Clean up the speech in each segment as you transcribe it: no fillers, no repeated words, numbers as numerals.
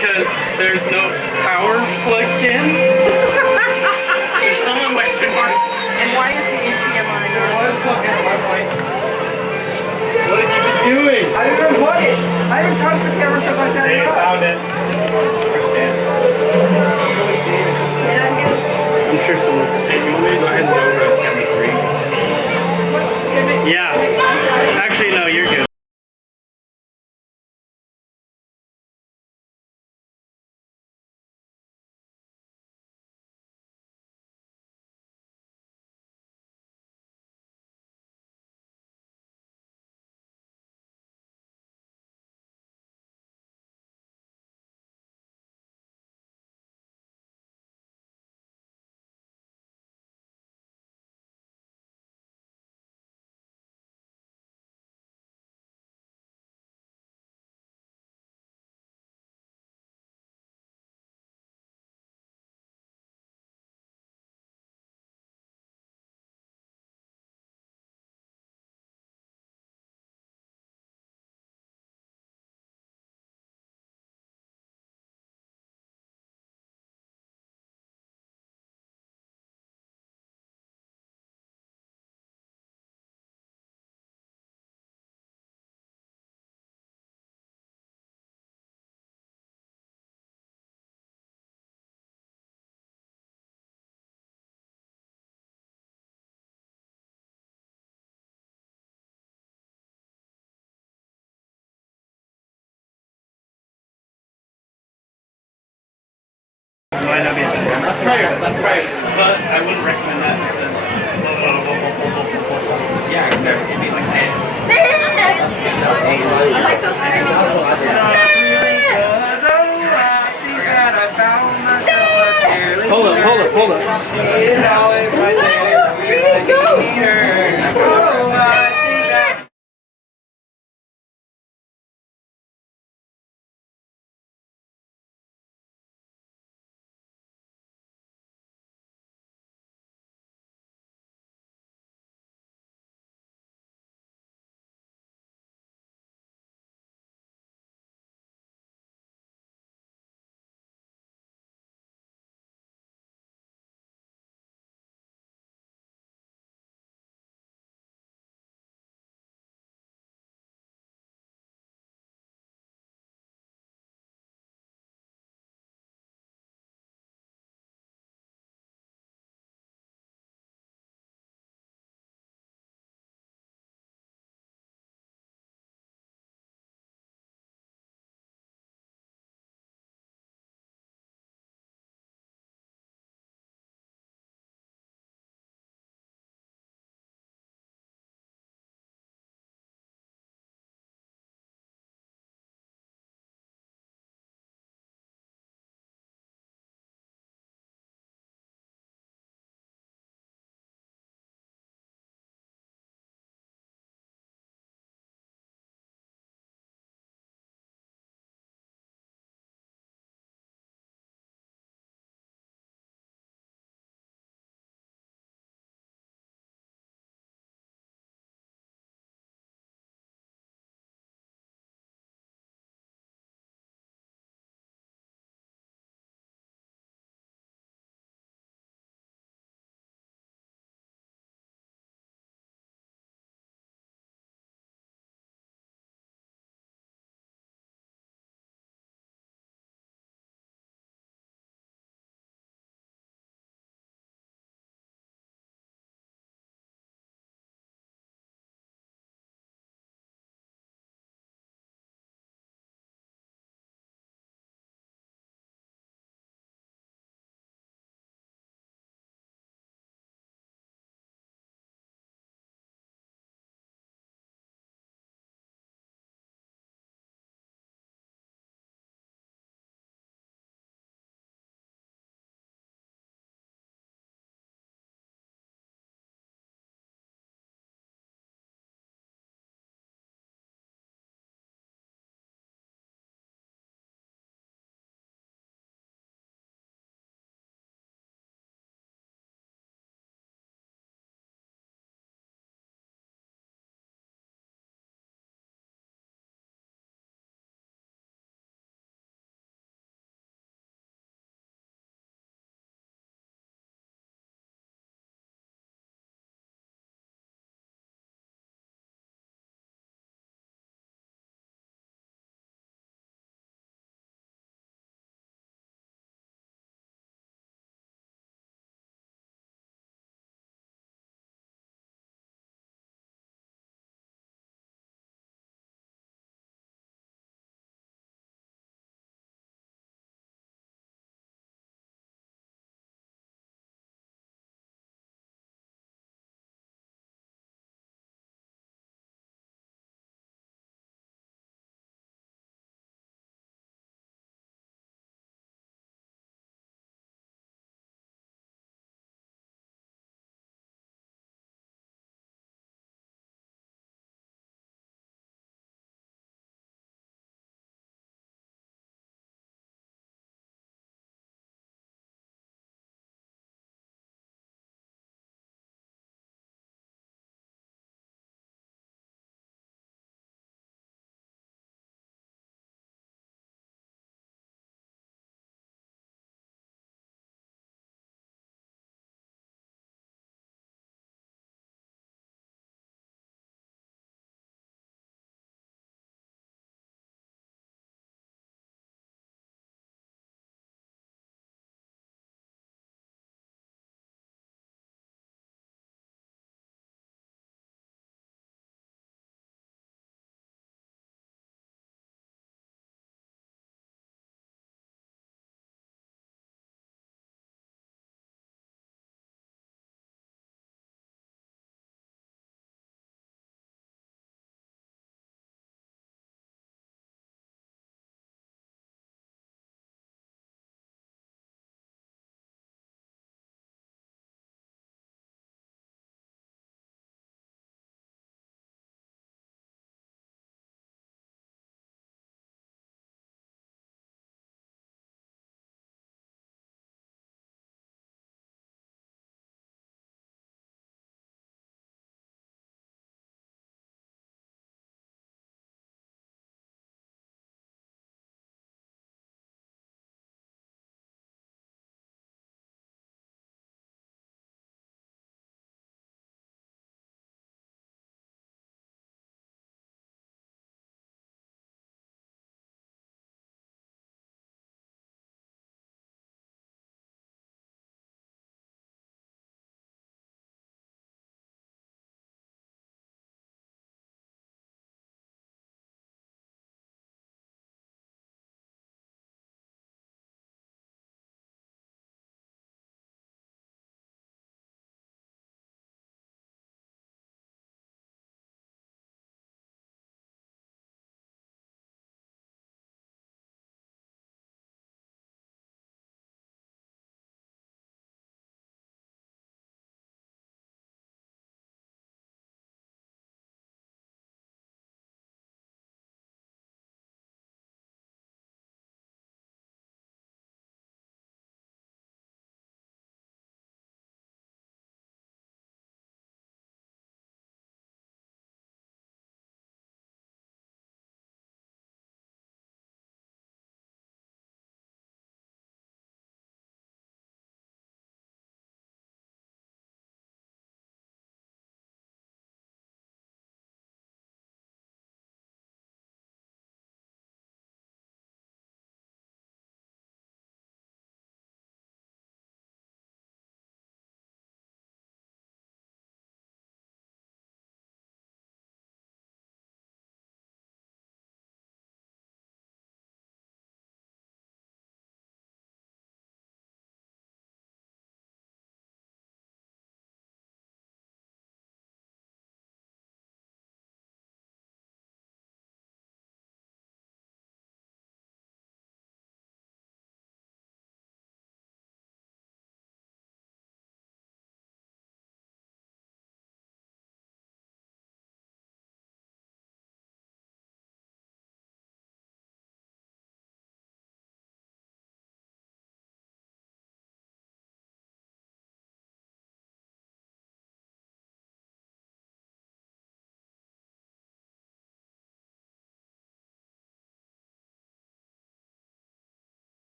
because there's no power plugged in. Someone went And why is the HDMI not? What is plugged in at my point? What have you been doing? I didn't unplug it. I haven't touched the camera since I set it up. Found it. I'm sure someone's saying, you want me to go ahead and go over to camera 3? Yeah. Actually, no, you're good. Might not be able to. Let's try it. Let's try it. But I wouldn't recommend that. Yeah, except it means like this. I like those screaming. Hold up, hold up, hold up. She's always right there.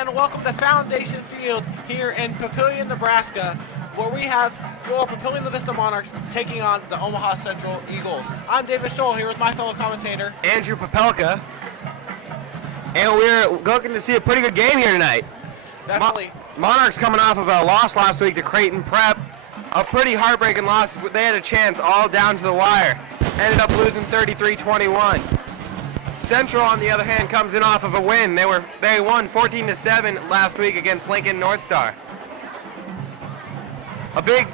and welcome to Foundation Field here in Papillion, Nebraska, where we have your Papillion La Vista Monarchs taking on the Omaha Central Eagles. I'm David Scholl here with my fellow commentator, Andrew Papelka, and we're looking to see a pretty good game here tonight. Definitely. Monarchs coming off of a loss last week to Creighton Prep, a pretty heartbreaking loss. They had a chance all down to the wire, ended up losing 33-21. Central, on the other hand, comes in off of a win. They won 14-7 last week against Lincoln North Star. A big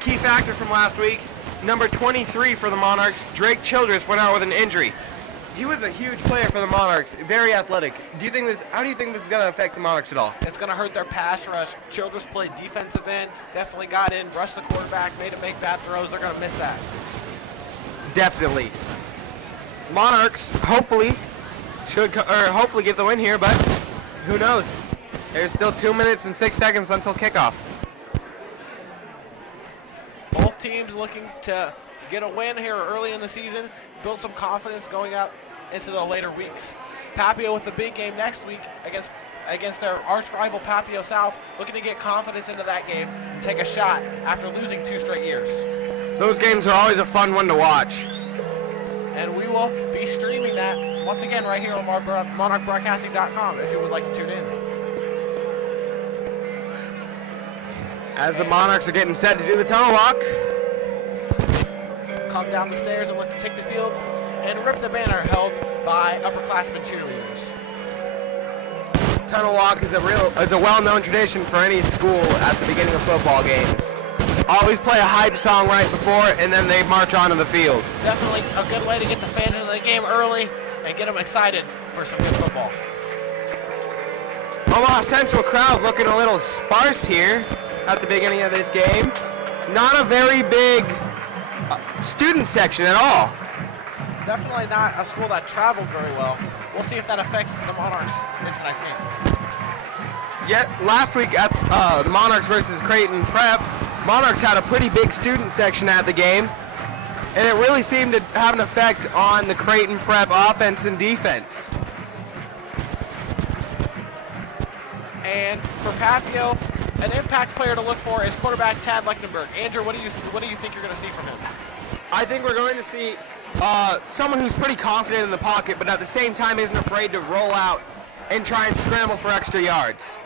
key factor from last week, number 23 for the Monarchs, Drake Childress, went out with an injury. He was a huge player for the Monarchs, very athletic. How do you think this is going to affect the Monarchs at all? It's going to hurt their pass rush. Childress played defensive end, definitely got in, rushed the quarterback, made him make bad throws. They're going to miss that. Definitely. Monarchs hopefully get the win here, but who knows? There's still 2 minutes and 6 seconds until kickoff. Both teams looking to get a win here early in the season, build some confidence going out into the later weeks. Papio with the big game next week against their arch rival Papio South, looking to get confidence into that game and take a shot after losing 2 straight years. Those games are always a fun one to watch. And we will be streaming that once again right here on monarchbroadcasting.com if you would like to tune in. As the Monarchs are getting set to do the tunnel walk. Come down the stairs and look to take the field and rip the banner held by upperclassmen cheerleaders. Tunnel walk is a well-known tradition for any school at the beginning of football games. Always play a hype song right before, and then they march onto the field. Definitely a good way to get the fans into the game early and get them excited for some good football. Omaha Central crowd looking a little sparse here at the beginning of this game. Not a very big student section at all. Definitely not a school that traveled very well. We'll see if that affects the Monarchs in tonight's game. Yet last week at the Monarchs versus Creighton Prep, Monarchs had a pretty big student section at the game, and it really seemed to have an effect on the Creighton Prep offense and defense. And for Papio, an impact player to look for is quarterback Tad Lechtenberg. Andrew, what do you think you're going to see from him? I think we're going to see someone who's pretty confident in the pocket, but at the same time isn't afraid to roll out and try and scramble for extra yards.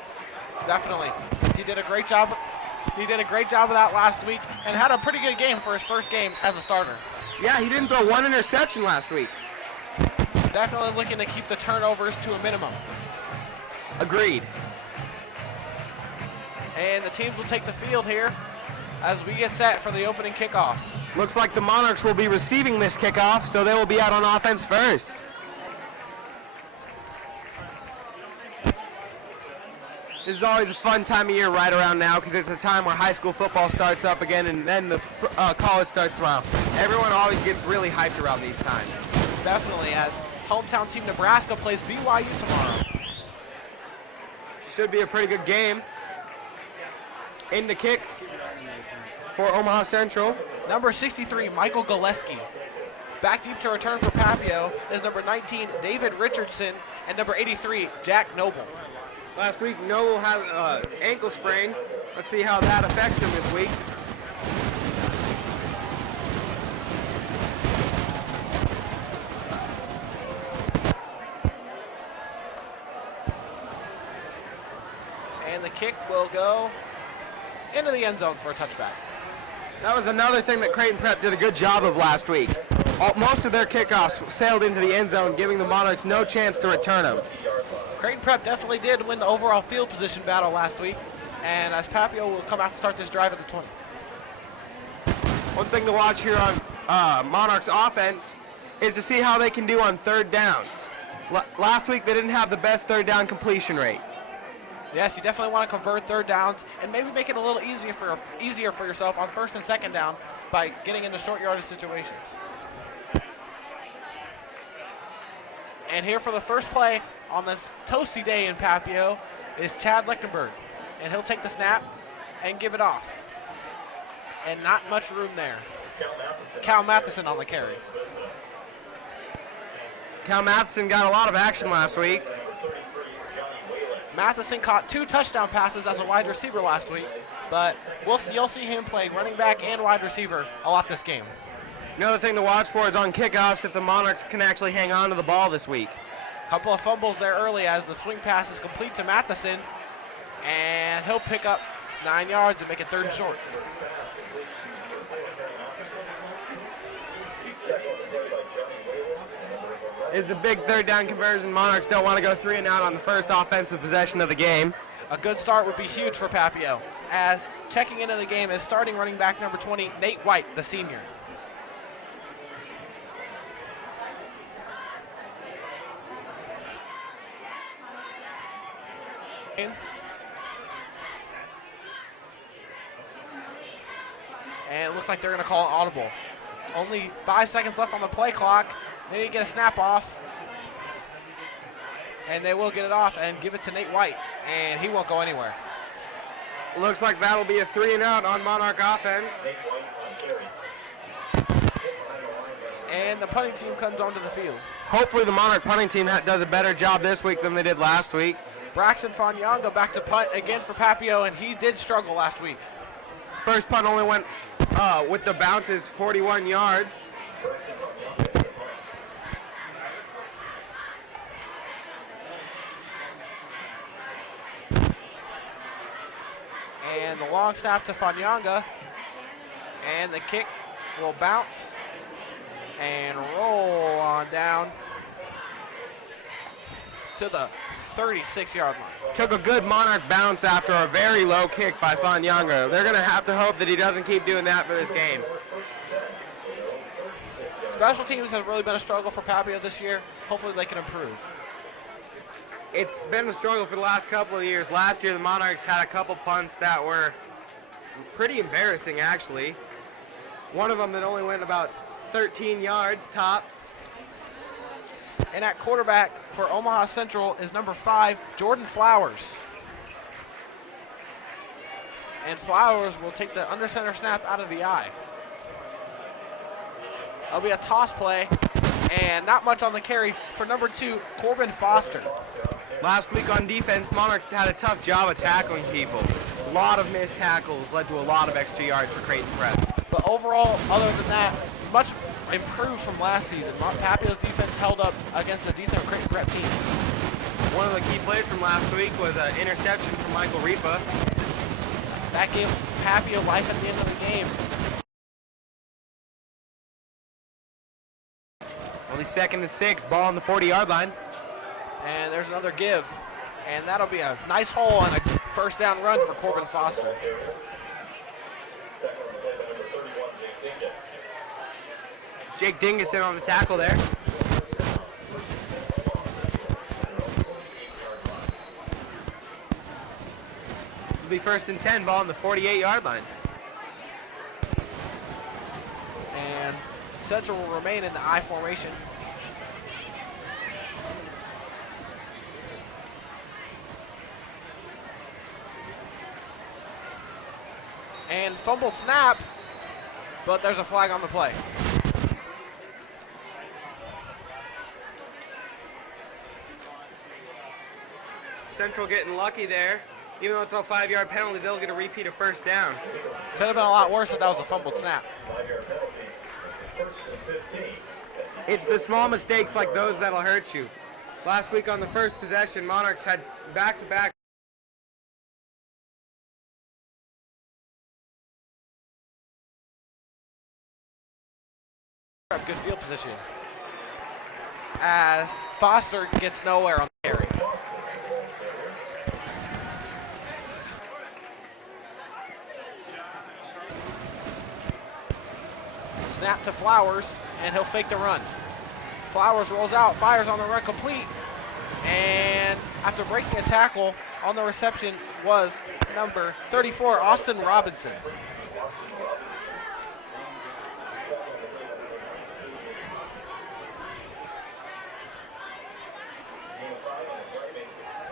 Definitely. He did a great job. He did a great job of that last week and had a pretty good game for his first game as a starter. Yeah, he didn't throw one interception last week. Definitely looking to keep the turnovers to a minimum. Agreed. And the teams will take the field here as we get set for the opening kickoff. Looks like the Monarchs will be receiving this kickoff, so they will be out on offense first. This is always a fun time of year right around now because it's a time where high school football starts up again and then the college starts tomorrow. Everyone always gets really hyped around these times. Definitely, as hometown team Nebraska plays BYU tomorrow. Should be a pretty good game. In the kick for Omaha Central. Number 63, Michael Gillespie. Back deep to return for Papio is number 19, David Richardson, and number 83, Jack Noble. Last week, Noble had an ankle sprain. Let's see how that affects him this week. And the kick will go into the end zone for a touchback. That was another thing that Creighton Prep did a good job of last week. Most of their kickoffs sailed into the end zone, giving the Monarchs no chance to return them. Creighton Prep definitely did win the overall field position battle last week, and as Papio will come out to start this drive at the 20. One thing to watch here on Monarchs offense is to see how they can do on third downs. Last week they didn't have the best third down completion rate. Yes, you definitely want to convert third downs and maybe make it a little easier for yourself on first and second down by getting into short yardage situations. And here for the first play on this toasty day in Papio is Chad Lechtenberg. And he'll take the snap and give it off. And not much room there. Cal Matheson on the carry. Cal Matheson got a lot of action last week. Matheson caught 2 touchdown passes as a wide receiver last week, but you'll see him play running back and wide receiver a lot this game. Another thing to watch for is on kickoffs if the Monarchs can actually hang on to the ball this week. Couple of fumbles there early as the swing pass is complete to Matheson, and he'll pick up 9 yards and make it 3rd and short. This is a big 3rd down conversion. Monarchs don't want to go 3 and out on the first offensive possession of the game. A good start would be huge for Papillion, as checking into the game is starting running back number 20, Nate White, the senior. And it looks like they're going to call an audible. Only 5 seconds left on the play clock. They need to get a snap off. And they will get it off and give it to Nate White. And he won't go anywhere. Looks like that'll be a 3 and out on Monarch offense. And the punting team comes onto the field. Hopefully the Monarch punting team does a better job this week than they did last week. Braxton Fanyanga back to punt again for Papillion, and he did struggle last week. First punt only went with the bounces 41 yards. And the long snap to Fanyanga. And the kick will bounce and roll on down to the 36-yard line. Took a good Monarch bounce after a very low kick by Fanyanga. They're going to have to hope that he doesn't keep doing that for this game. Special teams has really been a struggle for Papillion this year. Hopefully they can improve. It's been a struggle for the last couple of years. Last year the Monarchs had a couple punts that were pretty embarrassing actually. One of them that only went about 13 yards tops. And at quarterback for Omaha Central is number 5, Jordan Flowers. And Flowers will take the under center snap out of the eye. That'll be a toss play, and not much on the carry for number 2, Corbin Foster. Last week on defense, Monarchs had a tough job of tackling people. A lot of missed tackles led to a lot of extra yards for Creighton Prep. But overall, other than that, much improved from last season. Papillon's defense held up against a decent Creighton Prep team. One of the key plays from last week was an interception from Michael Ripa. That gave Papillion life at the end of the game. Only 2nd and 6, ball on the 40-yard line. And there's another give. And that'll be a nice hole and a first down run for Corbin Foster. Jake Dinguson on the tackle there. It'll be 1st and 10, ball on the 48-yard line. And Central will remain in the I formation. And fumbled snap, but there's a flag on the play. Central getting lucky there. Even though it's a 5-yard penalty, they'll get a repeat of 1st down. Could have been a lot worse if that was a fumbled snap. It's the small mistakes like those that'll hurt you. Last week on the first possession, Monarchs had back-to-back good field position as Foster gets nowhere on the carry. Snap to Flowers, and he'll fake the run. Flowers rolls out, fires on the run complete, and after breaking a tackle on the reception was number 34, Austin Robinson.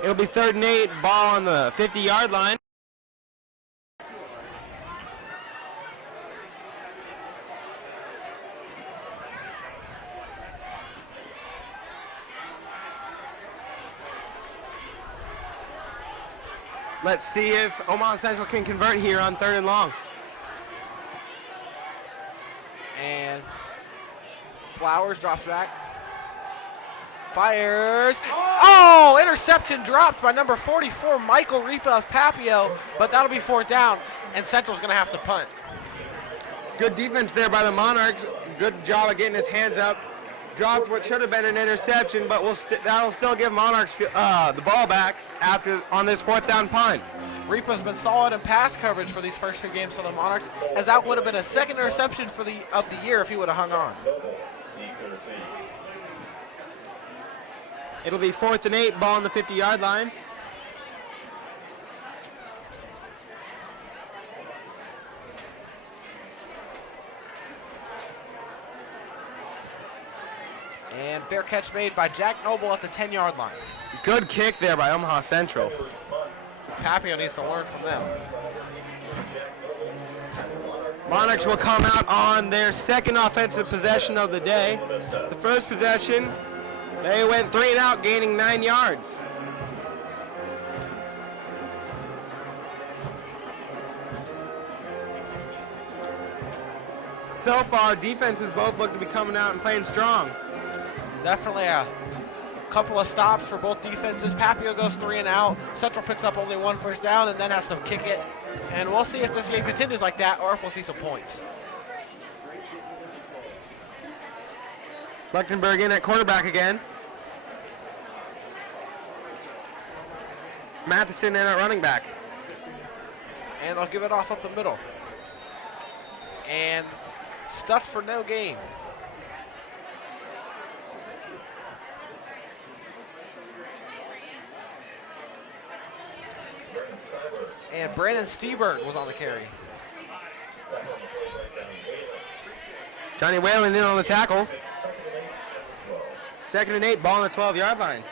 It'll be 3rd and 8, ball on the 50-yard line. Let's see if Omaha Central can convert here on 3rd and long. And Flowers drops back. Fires. Oh, interception dropped by number 44, Michael Ripa of Papio, but that'll be 4th down, and Central's going to have to punt. Good defense there by the Monarchs. Good job of getting his hands up. Dropped what should have been an interception, but that'll still give Monarchs the ball back on this 4th down punt. Ripa's been solid in pass coverage for these first 2 games for the Monarchs, as that would have been a 2nd interception of the year if he would have hung on. It'll be 4th and 8, ball on the 50-yard line. And fair catch made by Jack Noble at the 10-yard line. Good kick there by Omaha Central. Papio needs to learn from them. Monarchs will come out on their 2nd offensive possession of the day. The first possession, they went 3 and out, gaining 9 yards. So far, defenses both look to be coming out and playing strong. Definitely a couple of stops for both defenses. Papio goes 3 and out. Central picks up only 1 first down and then has to kick it. And we'll see if this game continues like that or if we'll see some points. Lechtenberg in at quarterback again. Matheson in at running back. And they'll give it off up the middle. And stuffed for no gain. And Brandon Steberg was on the carry. Johnny Whalen in on the tackle. 2nd and 8, ball on the 12-yard line.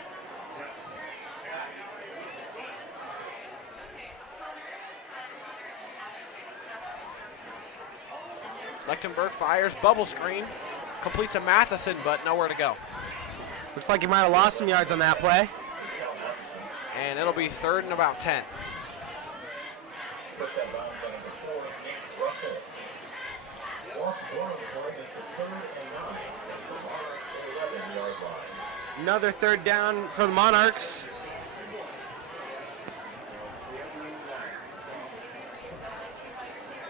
Lechtenberg fires, bubble screen, completes to Matheson, but nowhere to go. Looks like he might have lost some yards on that play. And it'll be 3rd and about 10. Another 3rd down for the Monarchs.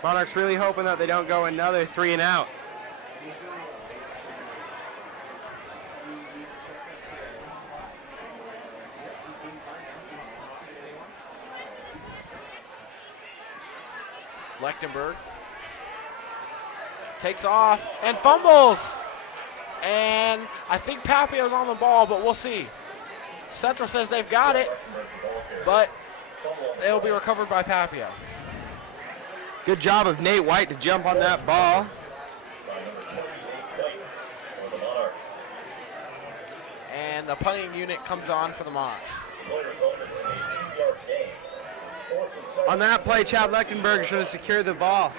Monarchs really hoping that they don't go another 3 and out. Lechtenberg takes off and fumbles. And I think Papio's on the ball, but we'll see. Central says they've got it, but it'll be recovered by Papio. Good job of Nate White to jump on that ball. And the punting unit comes on for the Monarchs. On that play, Chad Lechtenberg should have secured the ball.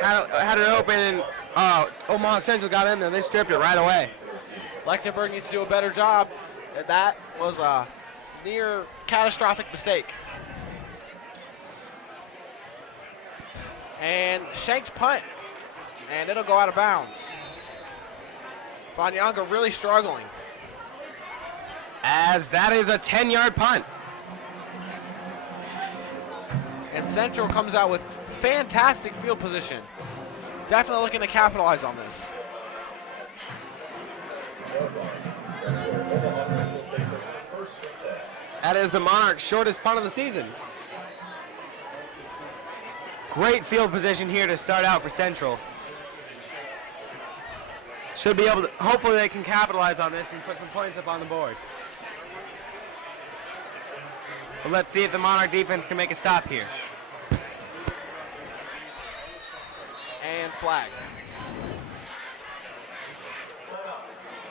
Had it open, and Omaha Central got in there. They stripped it right away. Lechtenberg needs to do a better job. That was a near catastrophic mistake. And shanked punt, and it'll go out of bounds. Fanyanga really struggling. As that is a 10-yard punt. And Central comes out with fantastic field position. Definitely looking to capitalize on this. That is the Monarchs' shortest punt of the season. Great field position here to start out for Central. Should be able to, hopefully they can capitalize on this and put some points up on the board. But let's see if the Monarch defense can make a stop here. And flag.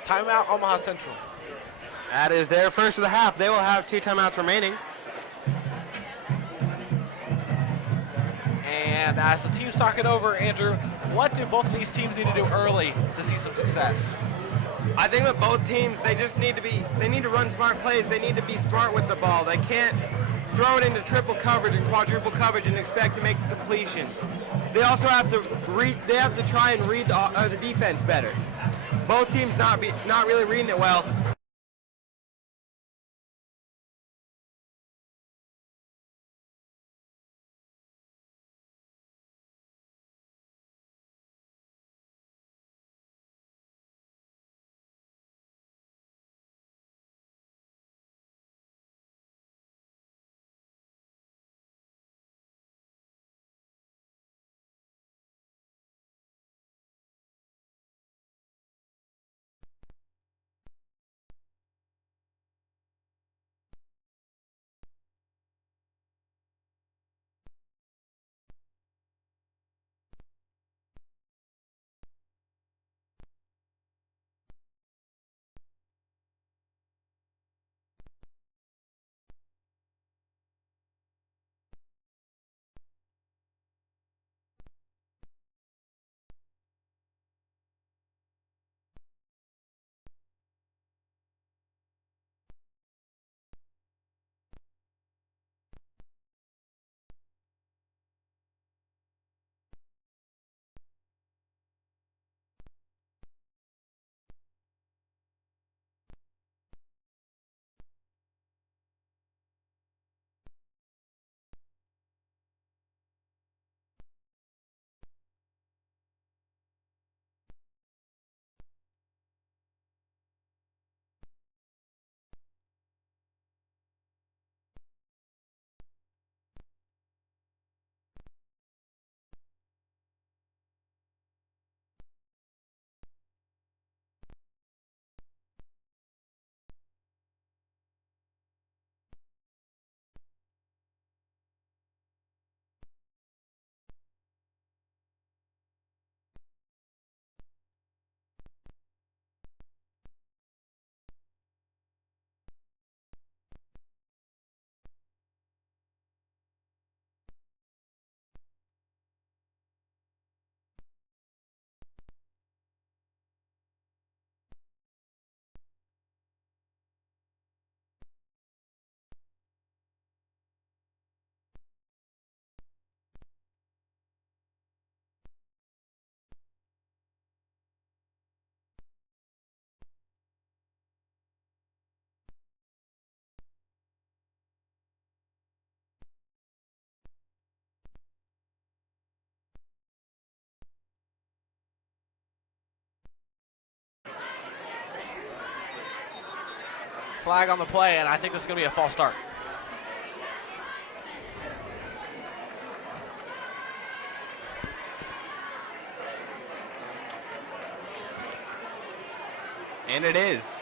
Timeout, Omaha Central. That is their first of the half. They will have 2 timeouts remaining. And as the teams talk it over, Andrew, what do both of these teams need to do early to see some success? I think that both teams, they need to run smart plays. They need to be smart with the ball. They can't throw it into triple coverage and quadruple coverage and expect to make the completion. They also have to try and read the defense better. Both teams not really reading it well. Flag on the play, and I think this is going to be a false start. And it is.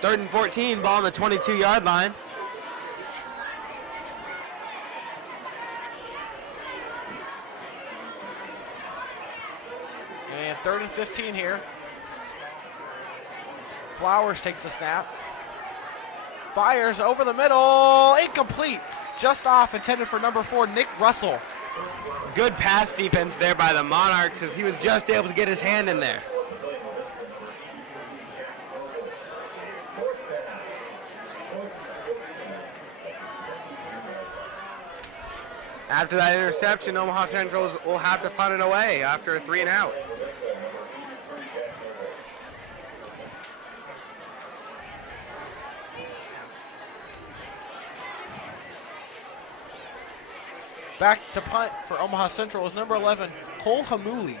Third and 14, ball on the 22-yard line. And third and 15 here. Flowers takes the snap. Fires over the middle, incomplete. Just off, intended for number 4, Nick Russell. Good pass defense there by the Monarchs as he was just able to get his hand in there. After that interception, Omaha Central will have to punt it away after a 3-and-out. Back to punt for Omaha Central is number 11, Cole Hamuli.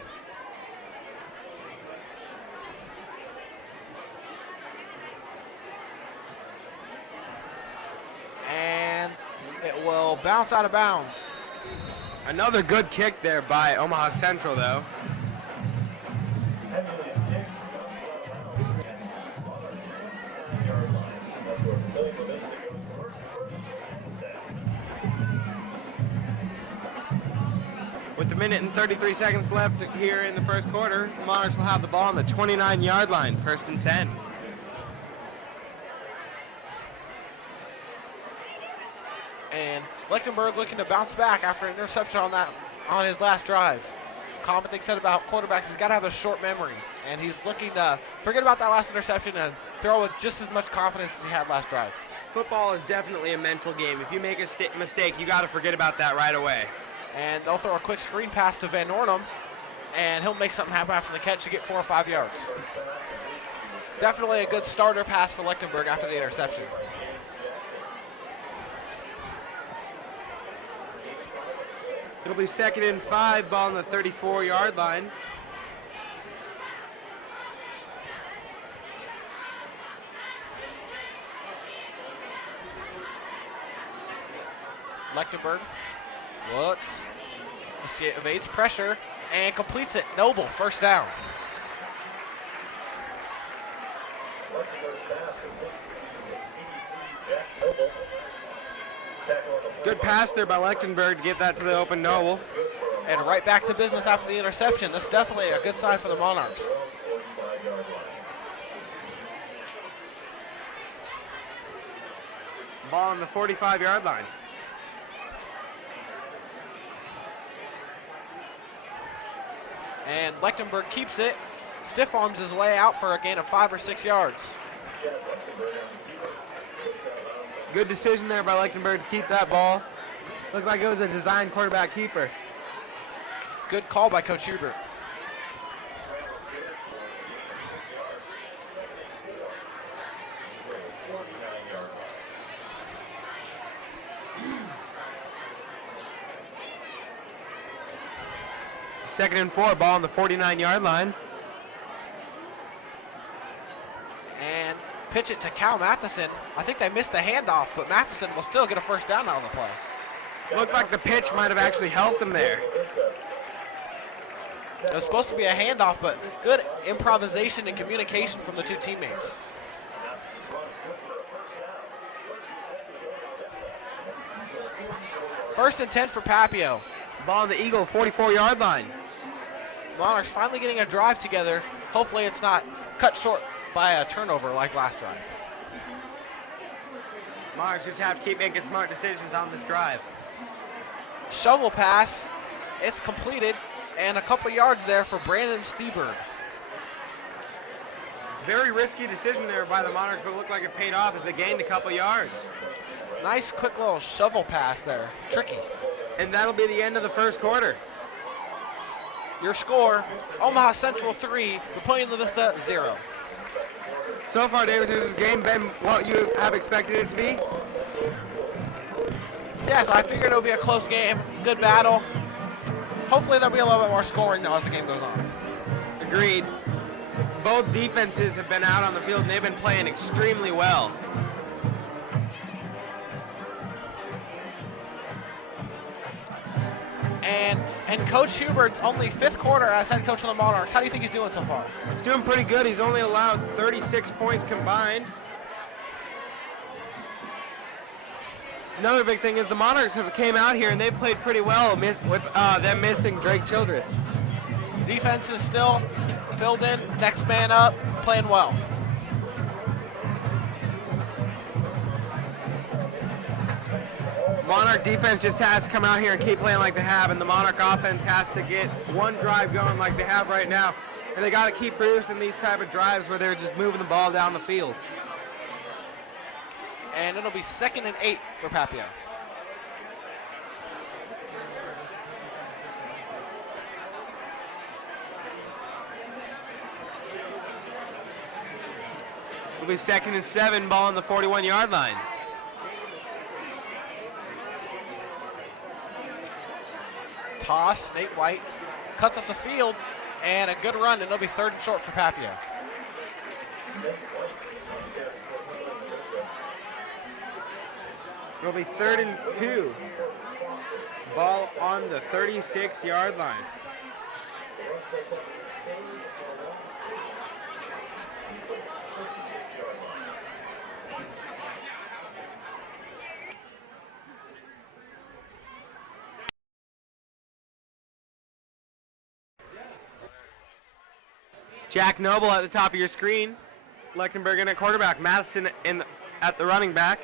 And it will bounce out of bounds. Another good kick there by Omaha Central, though. With a minute and 33 seconds left here in the first quarter, the Monarchs will have the ball on the 29-yard line, 1st and 10. And Lechtenberg looking to bounce back after an interception on his last drive. common thing said about quarterbacks, he's got to have a short memory. And he's looking to forget about that last interception and throw with just as much confidence as he had last drive. Football is definitely a mental game. If you make a mistake, you got to forget about that right away. And they'll throw a quick screen pass to Van Ornum, and he'll make something happen after the catch to get 4 or 5 yards. Definitely a good starter pass for Lechtenberg after the interception. It'll be 2nd and 5, ball on the 34-yard line. Lechtenberg looks, evades pressure, and completes it. Noble, first down. Good pass there by Lechtenberg to get that to the open Noble. And right back to business after the interception. This is definitely a good sign for the Monarchs. Ball on the 45-yard line. And Lechtenberg keeps it, stiff arms his way out for a gain of 5 or 6 yards. Good decision there by Lechtenberg to keep that ball. Looked like it was a design quarterback keeper. Good call by Coach Hubert. Second and 4, ball on the 49-yard line. And pitch it to Cal Matheson. I think they missed the handoff, but Matheson will still get a first down out of the play. Looked like the pitch might have actually helped him there. It was supposed to be a handoff, but good improvisation and communication from the two teammates. First and 10 for Papio. Ball on the Eagle 44-yard line. Monarchs finally getting a drive together. Hopefully it's not cut short by a turnover like last drive. Monarchs just have to keep making smart decisions on this drive. Shovel pass, it's completed, and a couple yards there for Brandon Steberg. Very risky decision there by the Monarchs, but it looked like it paid off as they gained a couple yards. Nice quick little shovel pass there, tricky. And that'll be the end of the first quarter. Your score, Omaha Central 3, Papillion La Vista 0. So far, Davis, has this game been what you have expected it to be? Yes, I figured it would be a close game, good battle. Hopefully there'll be a little bit more scoring though as the game goes on. Agreed. Both defenses have been out on the field and they've been playing extremely well. And Coach Hubert's only 5th quarter as head coach of the Monarchs. How do you think he's doing so far? He's doing pretty good. He's only allowed 36 points combined. Another big thing is the Monarchs have came out here and they've played pretty well with them missing Drake Childress. Defense is still filled in, next man up, playing well. Monarch defense just has to come out here and keep playing like they have, and the Monarch offense has to get one drive going like they have right now. And they got to keep producing these type of drives where they're just moving the ball down the field. And it'll be 2nd and 8 for Papio. It'll be 2nd and 7, ball on the 41-yard line. Toss, Nate White cuts up the field, and a good run, and it'll be 3rd and short for Papio. It'll be 3rd and 2. Ball on the 36-yard line. Jack Noble at the top of your screen. Lechtenberg in at quarterback. Matheson at the running back.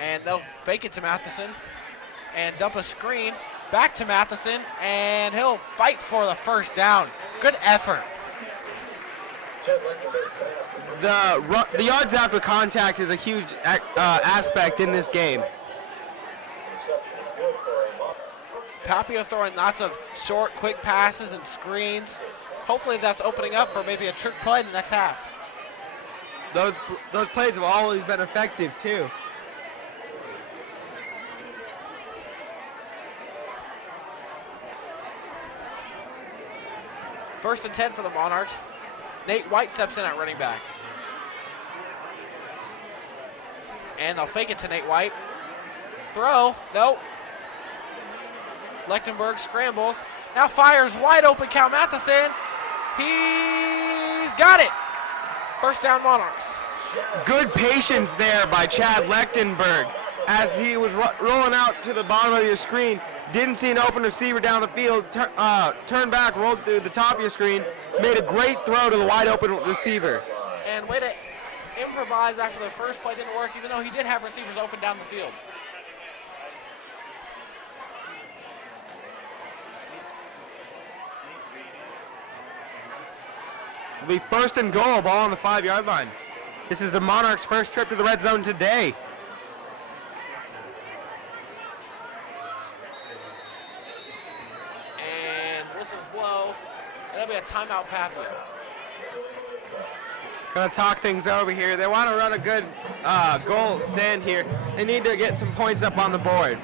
And they'll fake it to Matheson and dump a screen, Back to Matheson, and he'll fight for the first down. Good effort. The yards after contact is a huge aspect in this game. Papillion throwing lots of short, quick passes and screens. Hopefully that's opening up for maybe a trick play in the next half. Those plays have always been effective too. First and 10 for the Monarchs. Nate White steps in at running back. And they'll fake it to Nate White. Throw, nope. Lechtenberg scrambles. Now fires wide open, Cal Matheson. He's got it. First down Monarchs. Good patience there by Chad Lechtenberg as he was rolling out to the bottom of your screen. Didn't see an open receiver down the field, turned back, rolled through the top of your screen, made a great throw to the wide open receiver. And way to improvise after the first play didn't work, even though he did have receivers open down the field. It'll be first and goal, ball on the 5-yard line. This is the Monarchs' first trip to the red zone today. Blow. It'll be a timeout, Papillion. Gonna talk things over here. They want to run a good goal stand here. They need to get some points up on the board.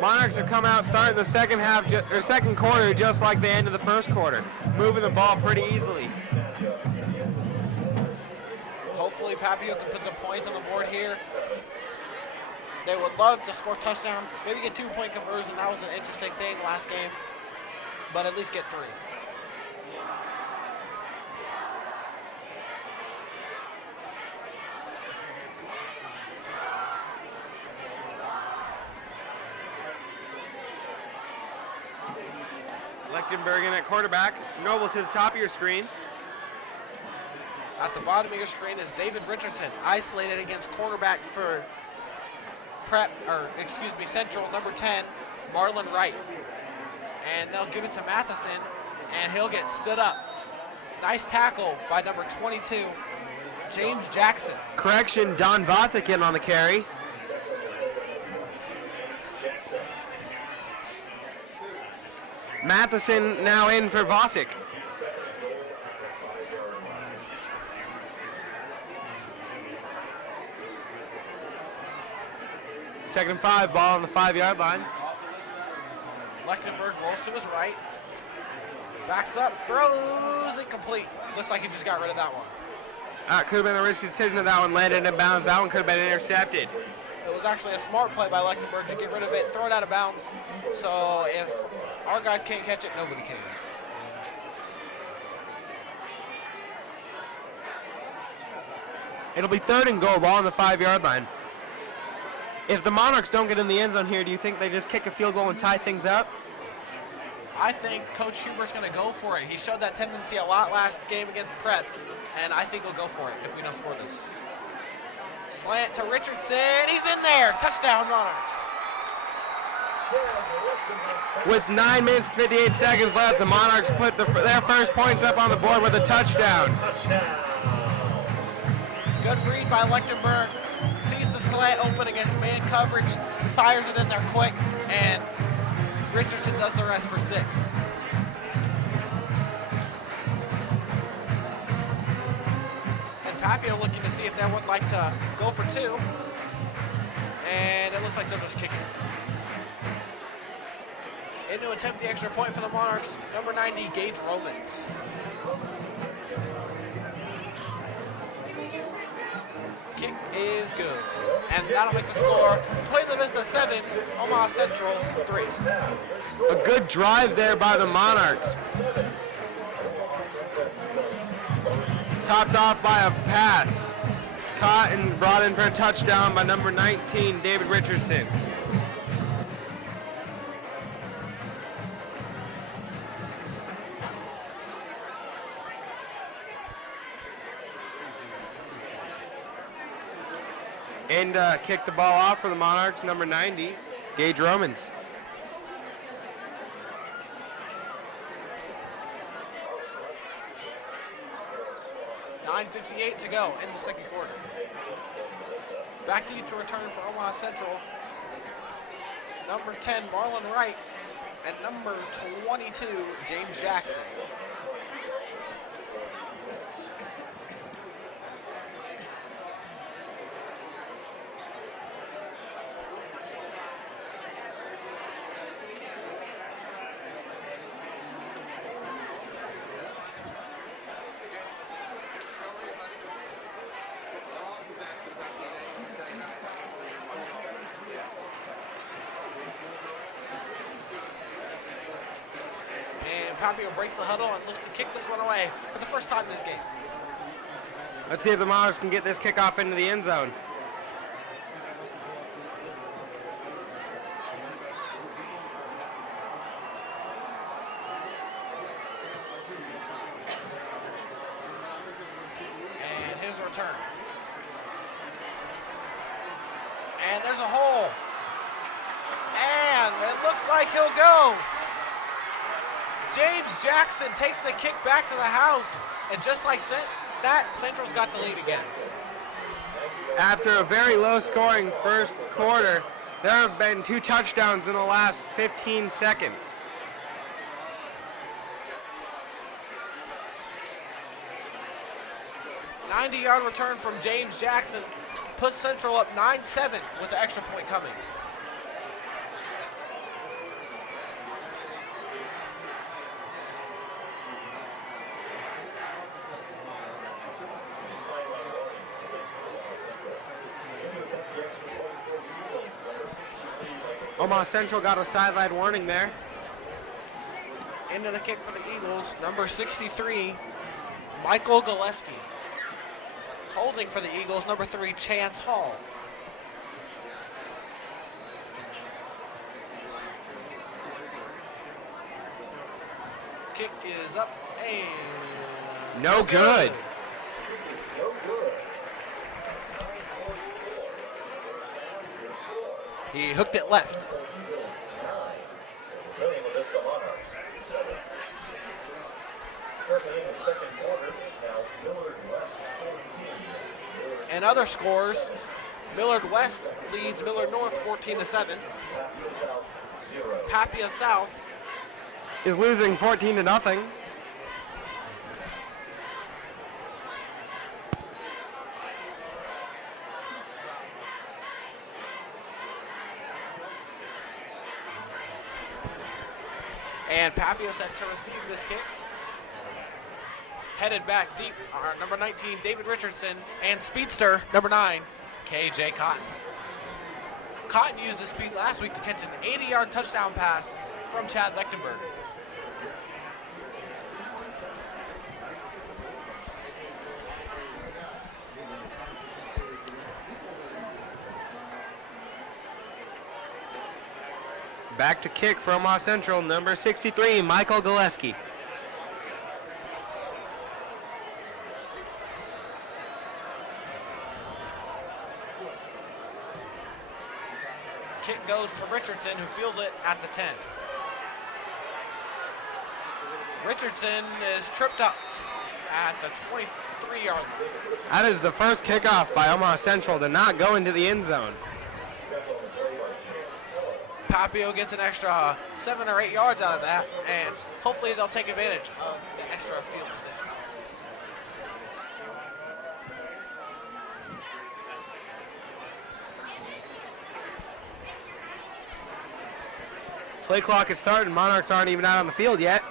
Monarchs have come out starting the second half or second quarter just like they ended the first quarter, moving the ball pretty easily. Hopefully Papillion can put some points on the board here. They would love to score a touchdown, maybe get 2-point conversion. That was an interesting thing last game, but at least get 3. Lechtenberg in at quarterback. Noble to the top of your screen. At the bottom of your screen is David Richardson, isolated against cornerback for Central, number 10, Marlon Wright. And they'll give it to Matheson, and he'll get stood up. Nice tackle by number 22, James Jackson. Correction, Don Vosick in on the carry. Matheson now in for Vosick. Second and 5, ball on the 5-yard line. Lechtenberg rolls to his right. Backs up, throws, incomplete. Looks like he just got rid of that one. Could have been a risky decision that that one landed in bounds. That one could have been intercepted. It was actually a smart play by Lechtenberg to get rid of it, throw it out of bounds. So if our guys can't catch it, nobody can. It'll be third and goal, ball on the 5-yard line. If the Monarchs don't get in the end zone here, do you think they just kick a field goal and tie things up? I think Coach Huber's going to go for it. He showed that tendency a lot last game against Prep, and I think he'll go for it if we don't score this. Slant to Richardson. He's in there. Touchdown, Monarchs. With 9 minutes, 58 seconds left, the Monarchs put their first points up on the board with a touchdown. Good read by Lechtenberg. Sees the slant open against man coverage, fires it in there quick, and Richardson does the rest for 6. And Papillion looking to see if they would like to go for 2. And it looks like they'll just kick it. In to attempt the extra point for the Monarchs, number 90, Gage Romans. Kick is good. And that'll make the score. Papillion La Vista 7, Omaha Central 3. A good drive there by the Monarchs. Topped off by a pass. Caught and brought in for a touchdown by number 19, David Richardson. And kick the ball off for the Monarchs, number 90, Gage Romans. .9:58 to go in the second quarter. Back to you to return for Omaha Central. Number 10, Marlon Wright, and number 22, James Jackson. Papillion breaks the huddle and looks to kick this one away for the first time in this game. Let's see if the Monarchs can get this kickoff into the end zone. And his return. And there's a hole. And it looks like he'll go. James Jackson takes the kick back to the house, and just like that, Central's got the lead again. After a very low-scoring first quarter, there have been 2 touchdowns in the last 15 seconds. A 90-yard return from James Jackson puts Central up 9-7 with the extra point coming. Omaha Central got a sideline warning there. Into the kick for the Eagles, number 63, Michael Gillespie. Holding for the Eagles, number 3, Chance Hall. Kick is up and No good. He hooked it left. And other scores, Millard West leads Millard North 14-7. Papillion South Is losing 14-0. And Papillion set to receive this kick. Headed back deep are number 19, David Richardson, and speedster, number 9, KJ Cotton. Cotton used his speed last week to catch an 80-yard touchdown pass from Chad Lechtenberg. Back to kick for Omaha Central, number 63, Michael Gillespie. Kick goes to Richardson, who fielded it at the 10. Richardson is tripped up at the 23-yard line. That is the first kickoff by Omaha Central to not go into the end zone. Papillion gets an extra 7 or 8 yards out of that, and hopefully they'll take advantage of the extra field position. Play clock is starting. Monarchs aren't even out on the field yet.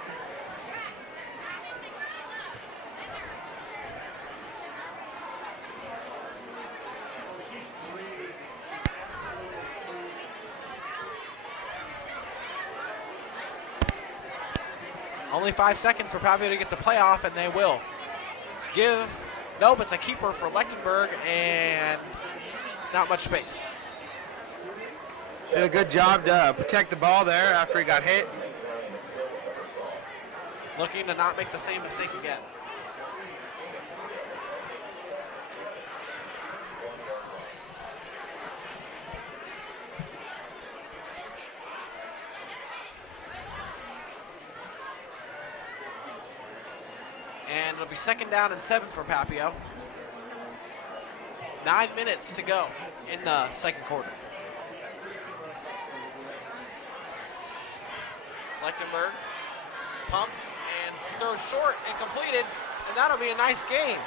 Only 5 seconds for Papillion to get the playoff, and they will. Nope, it's a keeper for Lechtenberg, and not much space. Did a good job to protect the ball there after he got hit. Looking to not make the same mistake again. It'll be 2nd down and 7 for Papio. 9 minutes to go in the second quarter. Lechtenberg pumps and throws short and completed, and that'll be a nice game.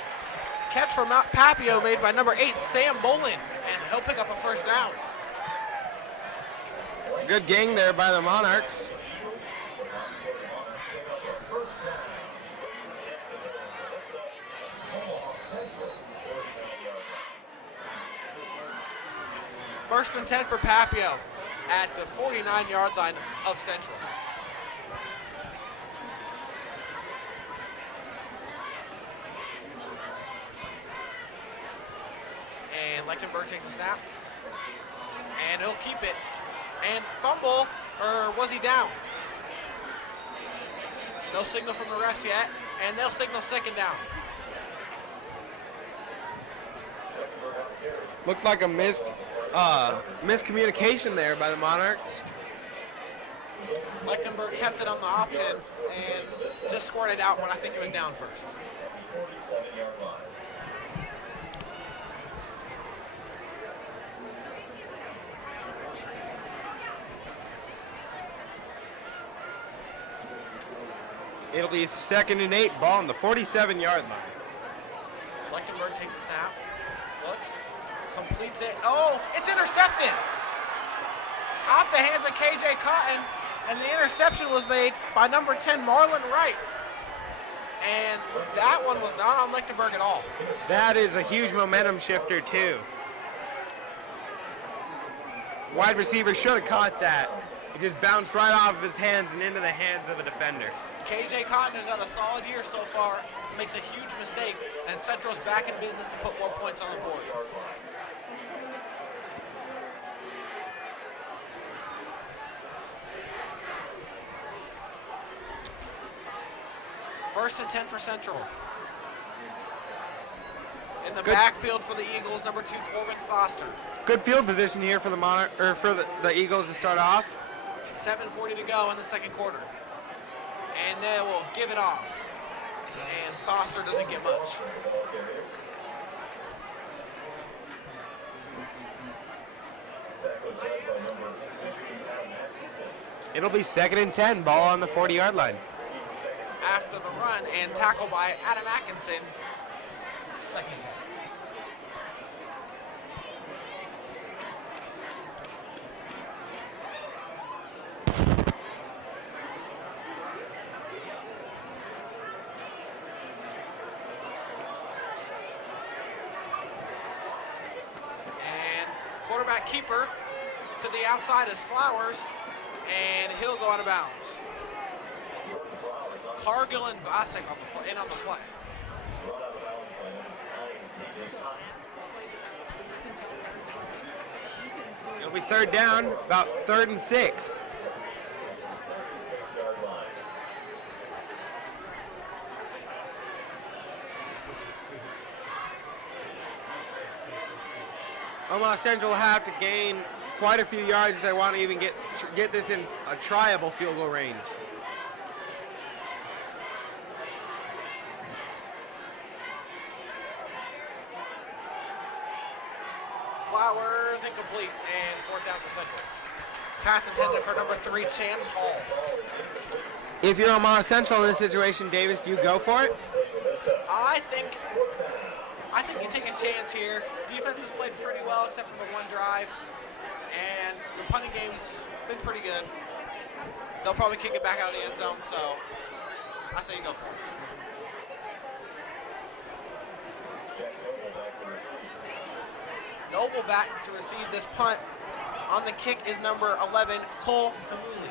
Catch from Papio made by number 8, Sam Bolin, and he'll pick up a 1st down. Good gang there by the Monarchs. First and 10 for Papio at the 49-yard line of Central. And Lechtenberg takes a snap. And he'll keep it. And fumble, or was he down? No signal from the refs yet, and they'll signal 2nd down. Looked like a miscommunication there by the Monarchs. Lechtenberg kept it on the option and just scored it out when I think it was down first. It'll be 2nd and 8, ball on the 47-yard line. Lechtenberg takes a snap, looks, completes it. Oh, it's intercepted! Off the hands of KJ Cotton, and the interception was made by number 10, Marlon Wright. And that one was not on Lechtenberg at all. That is a huge momentum shifter, too. Wide receiver should have caught that. It just bounced right off of his hands and into the hands of a defender. KJ Cotton has had a solid year so far, makes a huge mistake, and Central's back in business to put more points on the board. First and 10 for Central. In the backfield for the Eagles, number 2, Corbin Foster. Good field position here for the Eagles to start off. 7:40 to go in the second quarter. And they will give it off. And Foster doesn't get much. It'll be 2nd and 10, ball on the 40-yard line. After the run and tackle by Adam Atkinson. 2nd. Quarterback keeper to the outside is Flowers, and he'll go out of bounds. Cargill and Vasek in on the play. It'll be 3rd down, about 3rd and 6. Omaha Central will have to gain quite a few yards if they want to even get this in a triable field goal range. Flowers incomplete, and 4th down for Central. Pass intended for number 3, Chance Hall. If you're Omaha Central in this situation, Davis, do you go for it? I think you take a chance here. Defense has played pretty well except for the one drive. And the punting game's been pretty good. They'll probably kick it back out of the end zone, so I say you go for it. Noble back to receive this punt. On the kick is number 11, Cole Hamuli.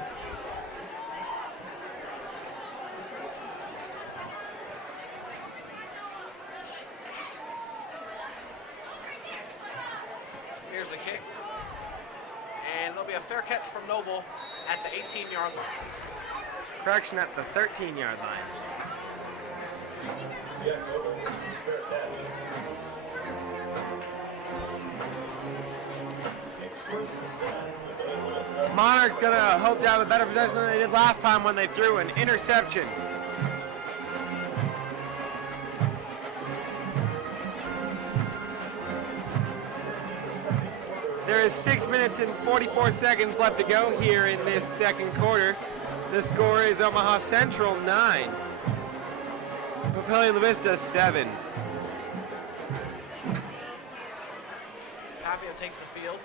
Here's the kick. And it'll be a fair catch from Noble at the 18-yard line. Correction, at the 13-yard line. Monarchs gonna hope to have a better possession than they did last time when they threw an interception. There is 6 minutes and 44 seconds left to go here in this second quarter. The score is Omaha Central 9, Papillion La Vista 7. Papillion takes the field.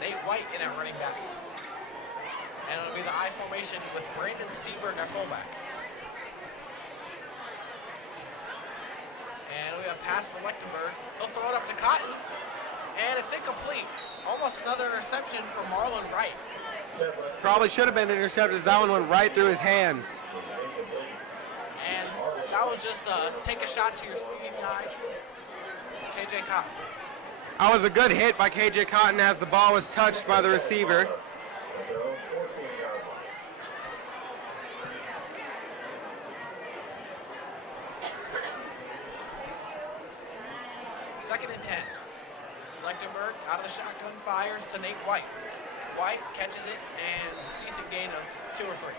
Nate White in at running back. And it'll be the I formation with Brandon Steberg at fullback. And we have a pass for Lechtenberg. He'll throw it up to Cotton. And it's incomplete. Almost another interception from Marlon Wright. Probably should have been intercepted as that one went right through his hands. And that was just take a shot to your speed guy, KJ Cotton. That was a good hit by KJ Cotton as the ball was touched by the receiver. Second and 10. Lechtenberg out of the shotgun fires to Nate White. White catches it and decent gain of 2 or 3.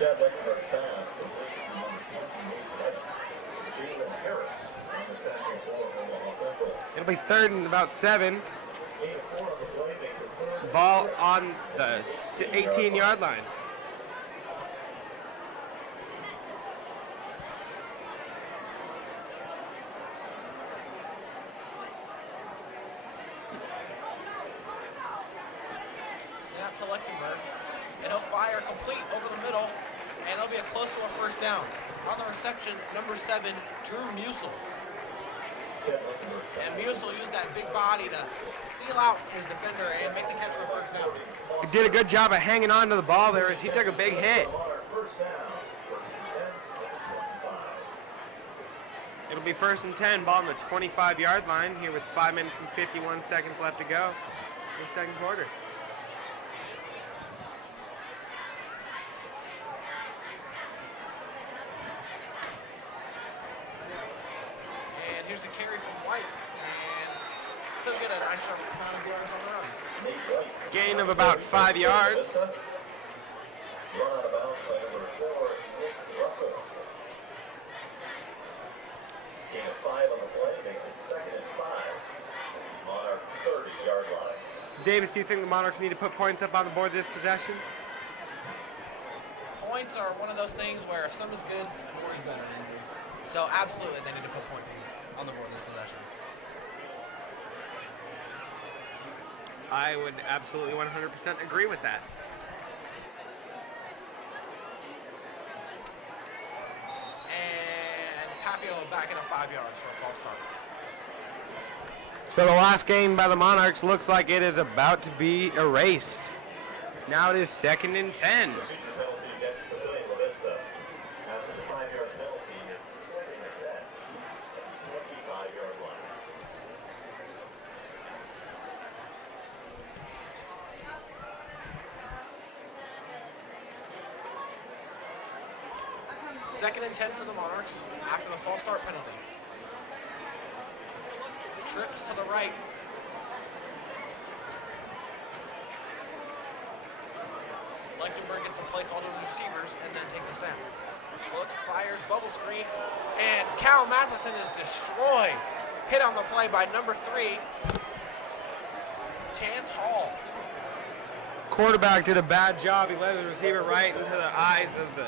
Chad Lechtenberg's pass completed from number 28 Jalen Harris on the tackle for Omaha Central. It'll be 3rd and about 7. 8 of 4 on the play makes it third. Ball on the 18-yard line. Snap to Lechtenberg, and he'll fire complete over the middle, and it'll be a close to a first down. On the reception, number 7, Drew Musel. And Musel used that big body to seal out his defender and make the catch for a first down. He did a good job of hanging on to the ball there as he took a big hit. First down, 10 It'll be 1st and 10, ball on the 25-yard line here with 5 minutes and 51 seconds left to go in the second quarter. And here's the carry from White, and he'll get a nice amount of yards on the run. Gain of about 5 yards. Run out of bounds by number 4, Nick Russell. Gain of 5 on the play makes it 2nd and 5 on our 30-yard line. So Davis, do you think the Monarchs need to put points up on the board this possession? Points are one of those things where if something's good, more is better. So absolutely, they need to put points on the board this possession. I would absolutely 100% agree with that. And Papillion back in at 5 yards for a false start. So the last game by the Monarchs looks like it is about to be erased. Now it is 2nd and 10. Procedure penalty against Papillion La Vista. After the 5-yard penalty, it's 2nd and 10 at the 25-yard line. Second and 10 for the Monarchs after the false start penalty. Trips to the right. Lechtenberg gets a play called to the receivers and then takes a snap. Looks, fires, bubble screen, and Cal Matheson is destroyed. Hit on the play by number 3, Chance Hall. Quarterback did a bad job. He led his receiver right into the eyes of the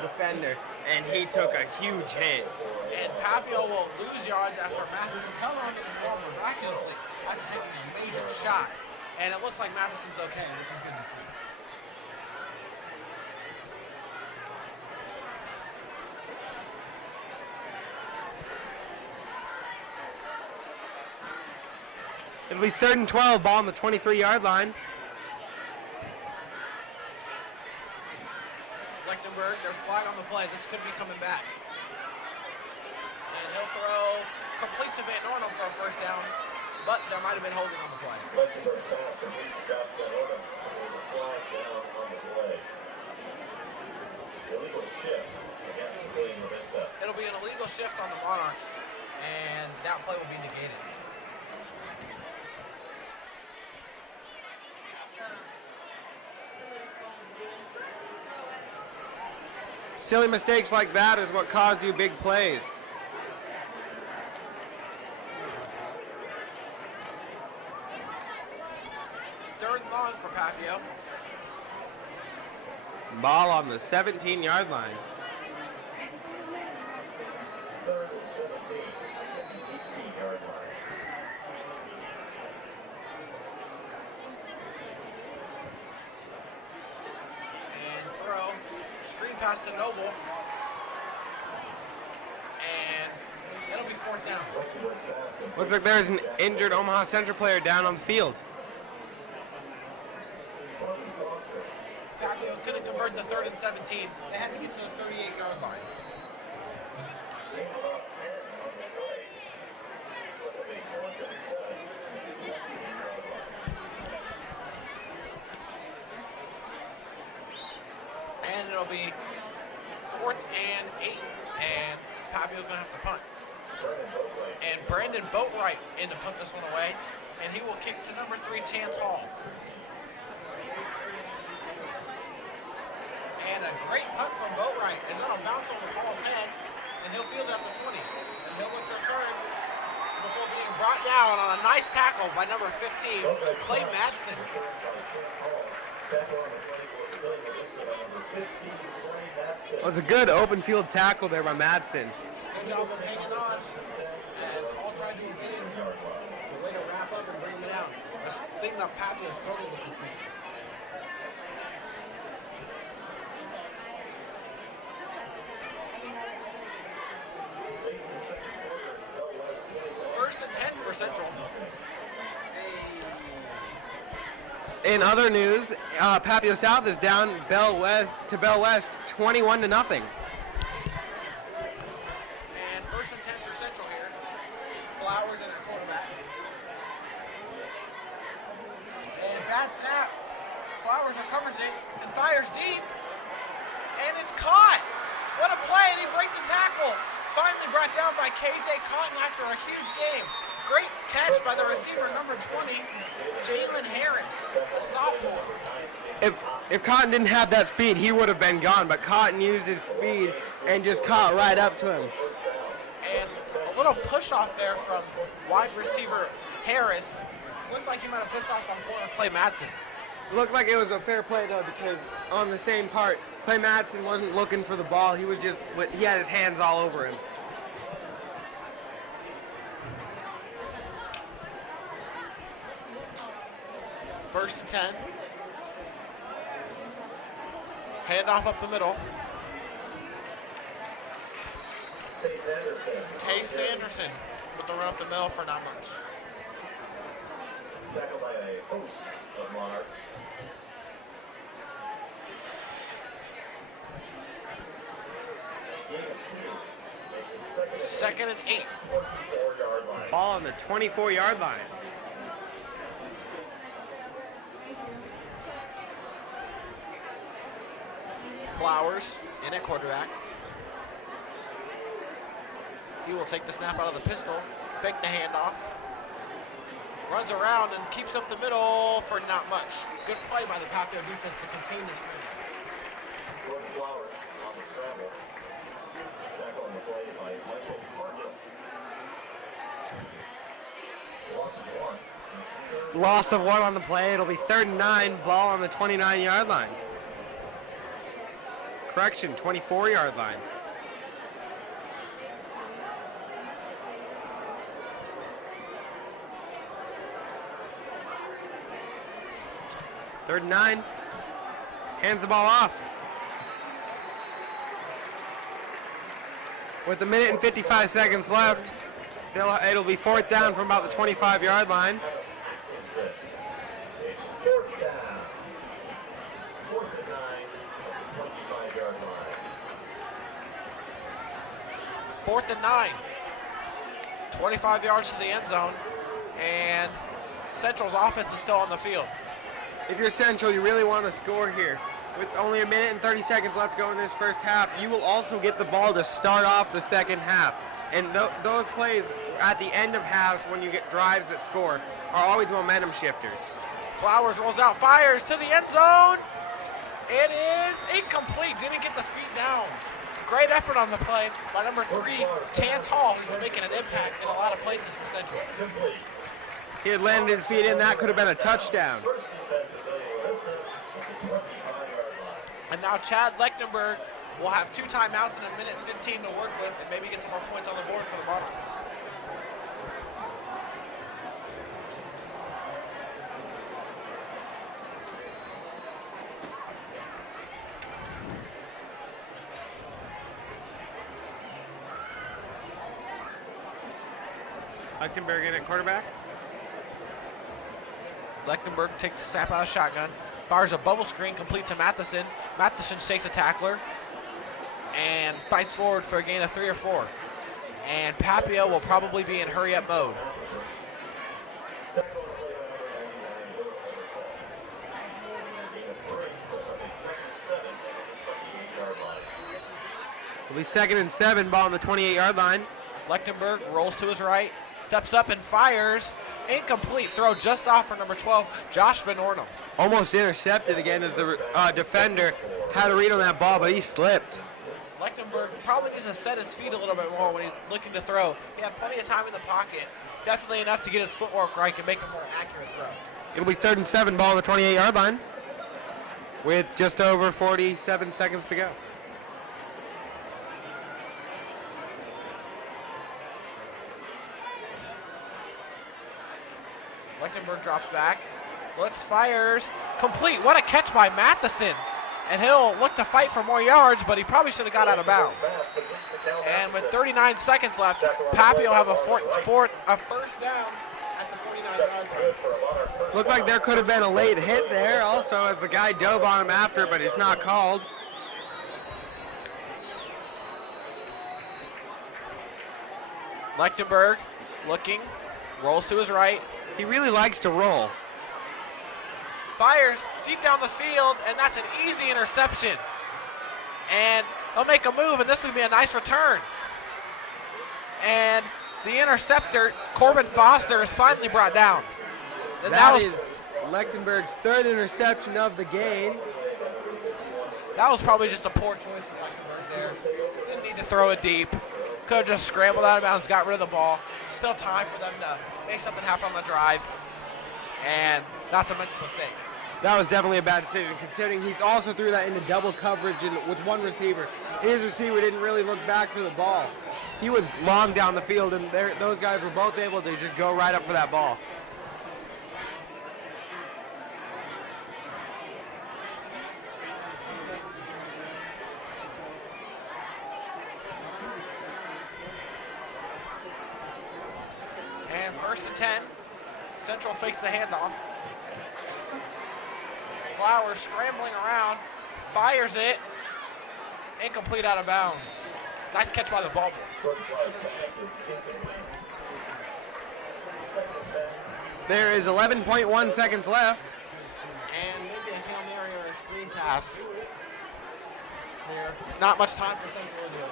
defender, and he took a huge hit. And Papillion will lose yards after Matheson held on to the ball miraculously after taking a major shot. And it looks like Matheson's okay, which is good to see. It'll be 3rd and 12, ball on the 23-yard line. Lechtenberg, there's flag on the play. This could be coming back. And he'll throw complete to Van Ornum for a first down, but there might have been holding on the play. Lechtenberg's pass complete to Josh Van Ornum. There's a flag down on the play. Illegal shift against Papillion La Vista. It'll be an illegal shift on the Monarchs, and that play will be negated. Silly mistakes like that is what caused you big plays. third and long for Papio. Ball on the 17-yard line. Third and 17 at the 18-yard line. And throw. Screen pass to Noble. And it'll be fourth down. Looks like there's an injured Omaha Central player down on the field. Papio couldn't convert the third and 17. They had to get to the 38-yard line. And it'll be fourth and 8. And Papio's going to have to punt. And Brandon Boatwright in to punt this one away. And he will kick to number 3, Chance Hall. And a great punt from Boatwright. It's going to bounce over Hall's head. And he'll field at the 20. And he'll look to return before being brought down on a nice tackle by number 15, Clay Madsen. Well, it's a good open field tackle there by Madsen. Good job of hanging on as Hall tried to evade the way to wrap up and bring him down. The thing that Papio struggled with this season. First and 10 for Central. In other news, Papio South is down Bell West 21-0. And first and 10 for Central here. Flowers in our quarterback. And bad snap. Flowers recovers it and fires deep. And it's caught. What a play, and he breaks the tackle. Finally brought down by KJ Cotton after a huge game. Great catch by the receiver, number 20, Jalen Harris, the sophomore. If Cotton didn't have that speed, he would have been gone, but Cotton used his speed and just caught right up to him. And a little push off there from wide receiver Harris. Looked like he might have pushed off on corner Clay Madsen. Looked like it was a fair play though, because on the same part, Clay Madsen wasn't looking for the ball. He had his hands all over him. First and 10. Handoff up the middle. Tay Sanderson with the run up the middle for not much. Tackled by a host of Monarchs. Second and 8. 24-yard line. Ball on the 24-yard line. Flowers in at quarterback. He will take the snap out of the pistol, fake the handoff, runs around and keeps up the middle for not much. Good play by the Papio defense to contain the screen. George Flowers on the scramble. Tackle on the play by Michael Parker. Loss of 1. Loss of 1 on the play. It'll be 3rd and 9. Ball on the 29-yard line. Correction, 24-yard line. Third and 9. Hands the ball off. With a minute and 55 seconds left, it'll be 4th down from about the 25-yard line. It's fourth down. 4th and 9 at the 25-yard line. 4th and 9. 25 yards to the end zone. And Central's offense is still on the field. If you're Central, you really want to score here. With only a minute and 30 seconds left to go in this first half, you will also get the ball to start off the second half. And those plays at the end of halves, when you get drives that score, are always momentum shifters. Flowers rolls out, fires to the end zone. It is incomplete. Didn't get the feet down. Great effort on the play by number 3, Chance Hall, who's been making an impact in a lot of places for Central. He had landed his feet in. That could have been a touchdown. First and 10 Papillion La Vista, 25-yard line. And now Chad Lechtenberg will have 2 timeouts and 1 minute and 15 to work with and maybe get some more points on the board for the Monarchs. Lechtenberg in at quarterback. Lechtenberg takes the snap out of shotgun, fires a bubble screen, complete to Matheson. Matheson shakes a tackler and fights forward for a gain of 3 or 4. And Papillion will probably be in hurry-up mode. It'll be 2nd and 7, ball on the 28-yard line. Lechtenberg rolls to his right, steps up and fires. Incomplete throw just off for number 12, Josh Van Ornum. Almost intercepted again as the defender had a read on that ball, but he slipped. Lechtenberg probably needs to set his feet a little bit more when he's looking to throw. He had plenty of time in the pocket, definitely enough to get his footwork right and make a more accurate throw. It'll be 3rd and 7, ball on the 28-yard line with just over 47 seconds to go. Lechtenberg drops back, looks, fires, complete. What a catch by Matheson. And he'll look to fight for more yards, but he probably should have got out of bounds. And with 39 seconds left, Papillion will have a first down at the 49-yard line. Looked like there could have been a late hit there also as the guy dove on him after, but it's not called. Lechtenberg looking, rolls to his right, He really likes to roll. fires deep down the field, and that's an easy interception. And they'll make a move, and this would be a nice return. And the interceptor, Corbin Foster, is finally brought down. And That is Lechtenberg's 3rd interception of the game. that was probably just a poor choice for Lechtenberg there. Didn't need to throw it deep. Could have just scrambled out of bounds, got rid of the ball. Still time for them to make something happen on the drive. And that's a mental mistake. That was definitely a bad decision, considering he also threw that into double coverage with one receiver. His receiver didn't really look back for the ball. He was long down the field, and those guys were both able to just go right up for that ball. And 1st and 10. Central fakes the handoff. Flowers scrambling around, fires it, incomplete, out of bounds. Nice catch by the ball boy. There is 11.1 seconds left. And maybe a Hail Mary or a screen pass here. Not much time for Central to do it.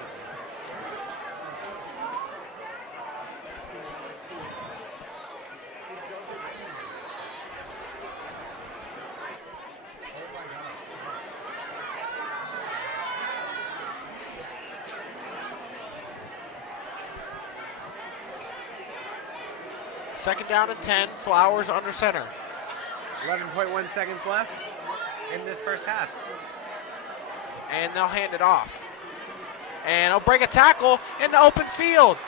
Second down and 10, Flowers under center. 11.1 seconds left in this first half. And they'll hand it off. And he'll break a tackle in the open field.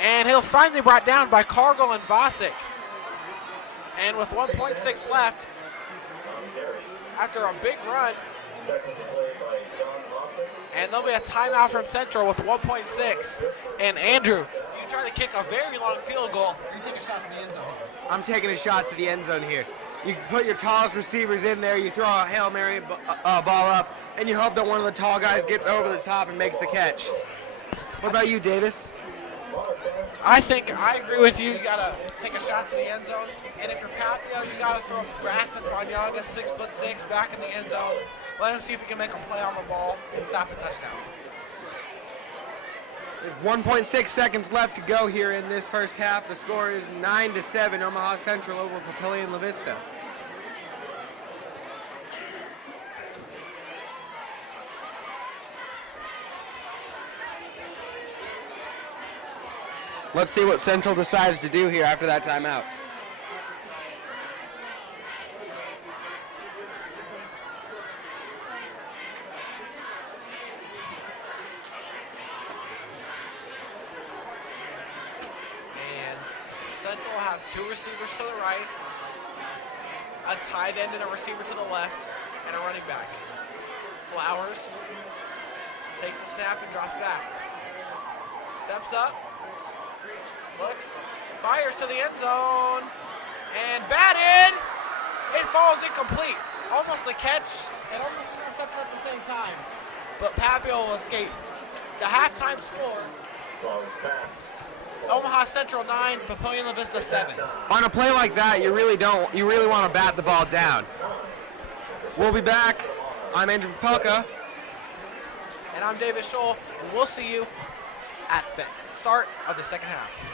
And he'll finally brought down by Cargill and Vasic. And with 1.6 left, after a big run, and there'll be a timeout from Central with 1.6. And Andrew, you try to kick a very long field goal, you take a shot to the end zone. I'm taking a shot to the end zone here. You put your tallest receivers in there, you throw a Hail Mary ball up, and you hope that one of the tall guys gets over the top and makes the catch. What about you, Davis? I think I agree with you. You gotta take a shot to the end zone, and if you're Papillion, you gotta throw Braxton Fanyaga, 6'6", back in the end zone. Let him see if he can make a play on the ball and stop a touchdown. There's 1.6 seconds left to go here in this first half. The score is 9-7, Omaha Central over Papillion La Vista. Let's see what Central decides to do here after that timeout. 2 receivers to the right, a tight end and a receiver to the left, and a running back. Flowers takes the snap and drops back. Steps up, looks, fires to the end zone, and batted. It falls incomplete. Almost the catch and almost the interception at the same time. But Papillion will escape. The halftime score, Ball is passed. Omaha Central 9, Papillion La Vista 7. On a play like that, you really want to bat the ball down. We'll be back. I'm Andrew Papelka. And I'm David Scholl, and we'll see you at the start of the second half.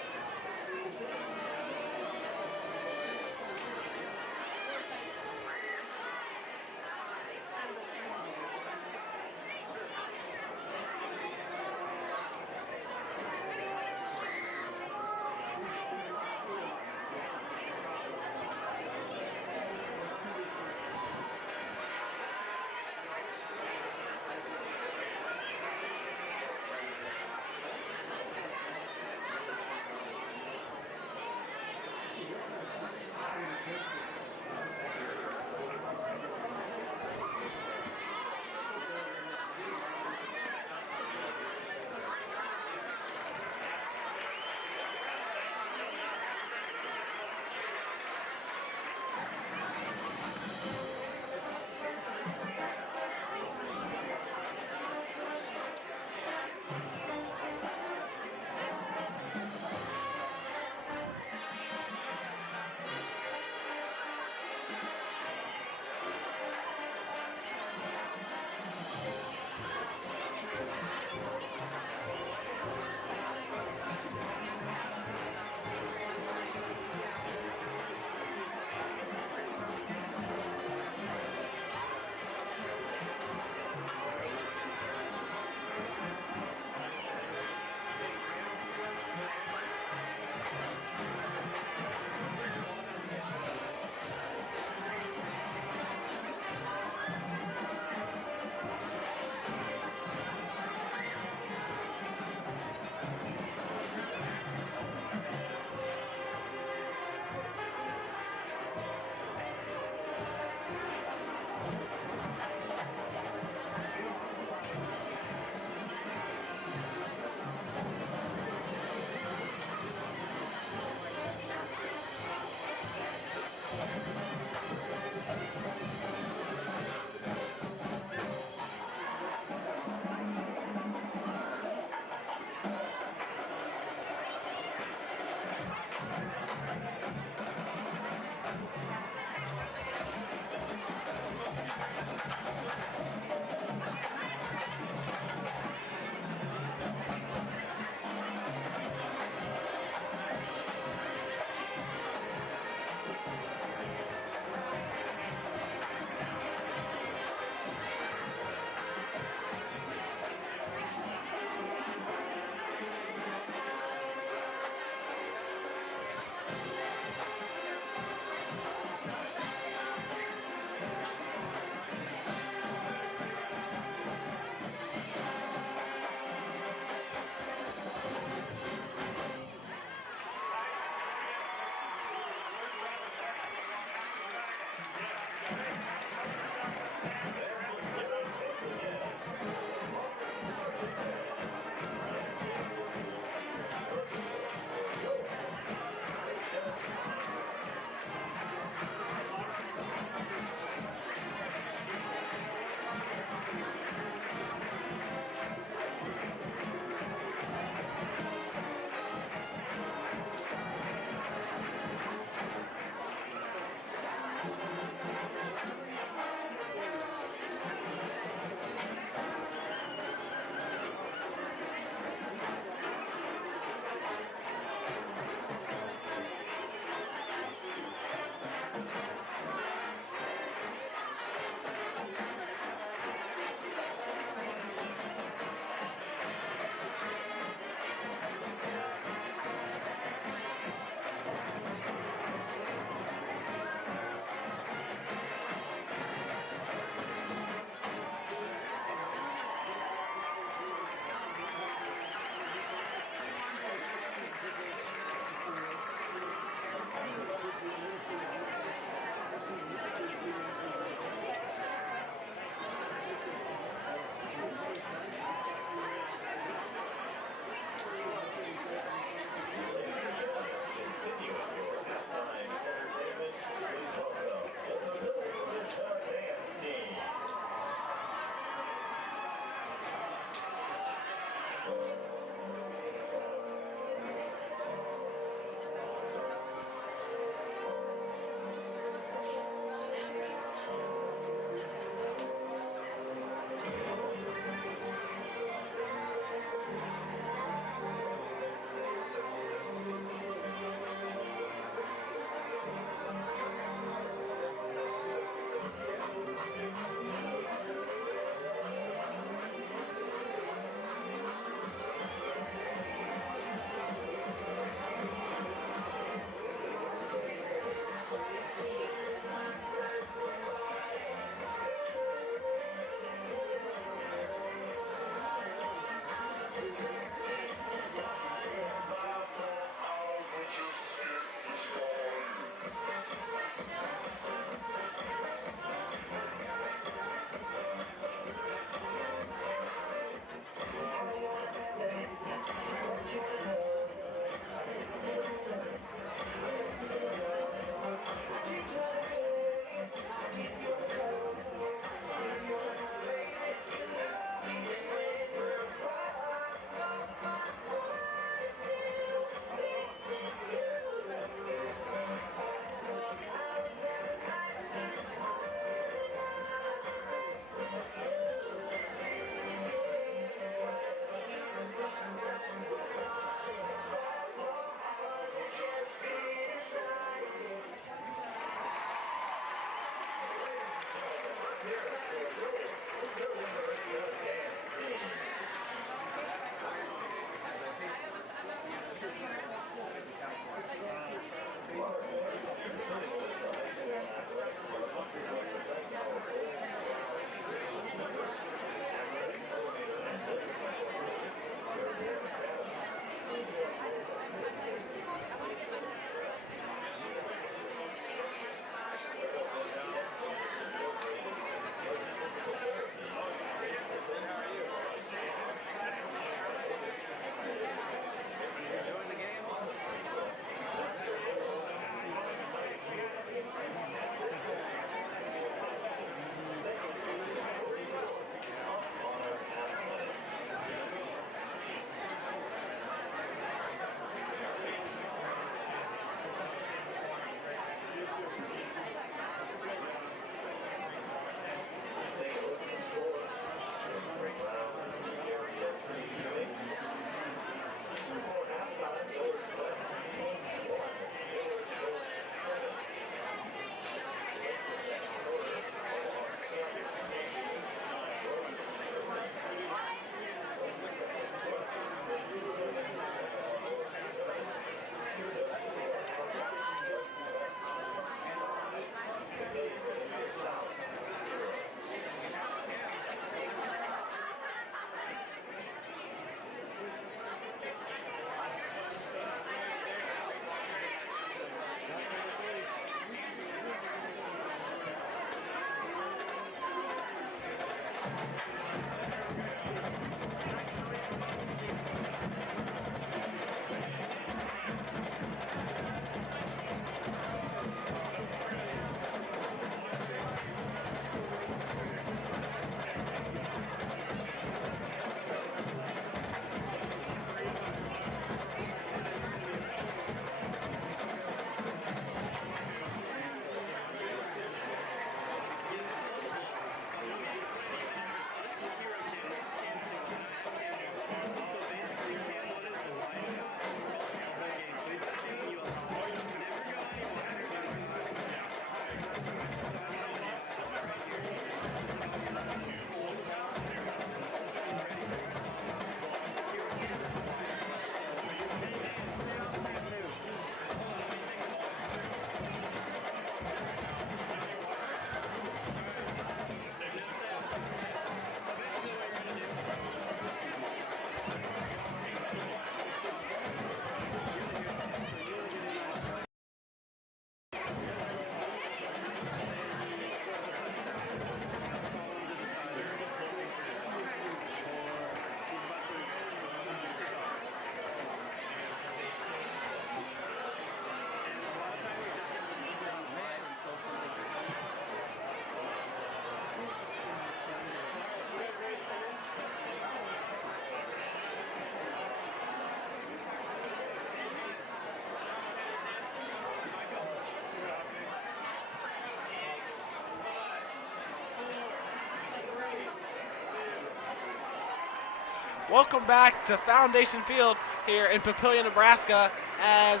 Welcome back to Foundation Field here in Papillion, Nebraska, as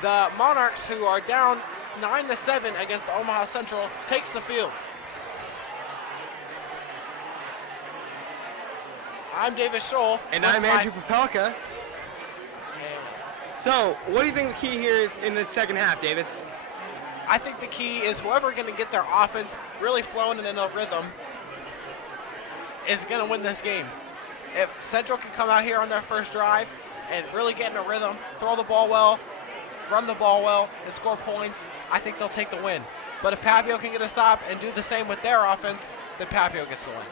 the Monarchs, who are down 9-7 against Omaha Central, takes the field. I'm David Scholl. And I'm Andrew Papelka. So, what do you think the key here is in the second half, Davis? I think the key is whoever's going to get their offense really flowing and in a rhythm is going to win this game. if Central can come out here on their first drive and really get in a rhythm, throw the ball well, run the ball well, and score points, I think they'll take the win. But if Papillion can get a stop and do the same with their offense, then Papillion gets the win.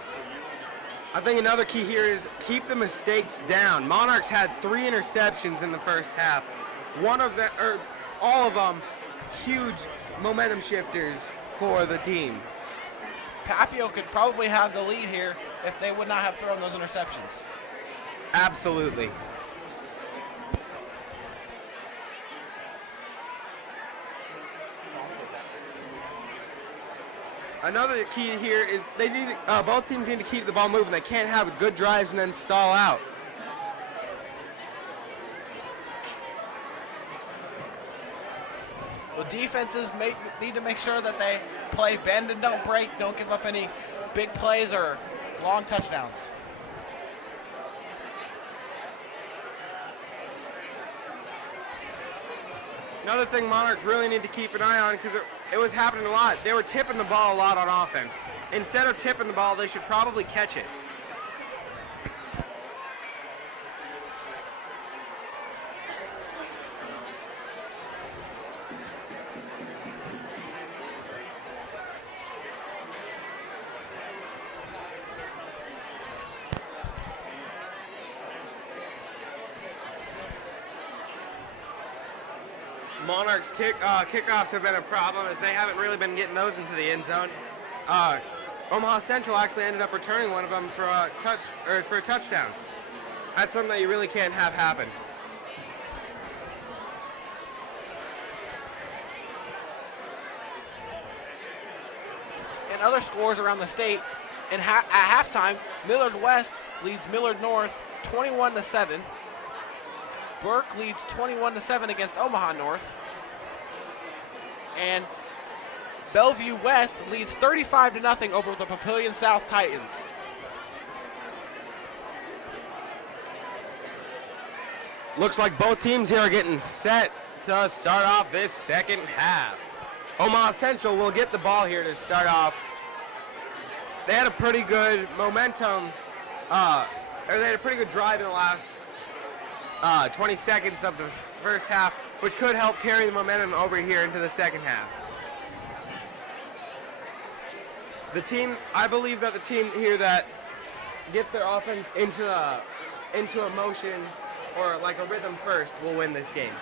I think another key here is keep the mistakes down. Monarchs had 3 interceptions in the first half. One of them, or all of them, huge momentum shifters for the team. Papillion could probably have the lead here if they would not have thrown those interceptions. Absolutely. Another key here is they need both teams need to keep the ball moving. They can't have good drives and then stall out. The defenses need to make sure that they play bend and don't break, don't give up any big plays or long touchdowns. Another thing Monarchs really need to keep an eye on, because it was happening a lot. They were tipping the ball a lot on offense. Instead of tipping the ball, they should probably catch it. Monarchs kickoffs have been a problem, as they haven't really been getting those into the end zone. Omaha Central actually ended up returning one of them for a touchdown. That's something that you really can't have happen. And other scores around the state, at halftime, Millard West leads Millard North 21-7. Burke leads 21-7 against Omaha North. And Bellevue West leads 35-0 over the Papillion South Titans. Looks like both teams here are getting set to start off this second half. Omaha Central will get the ball here to start off. They had a pretty good momentum, or they had a pretty good drive in the last 20 seconds of the first half, which could help carry the momentum over here into the second half. I believe that the team here that gets their offense into a motion or like a rhythm first will win this game.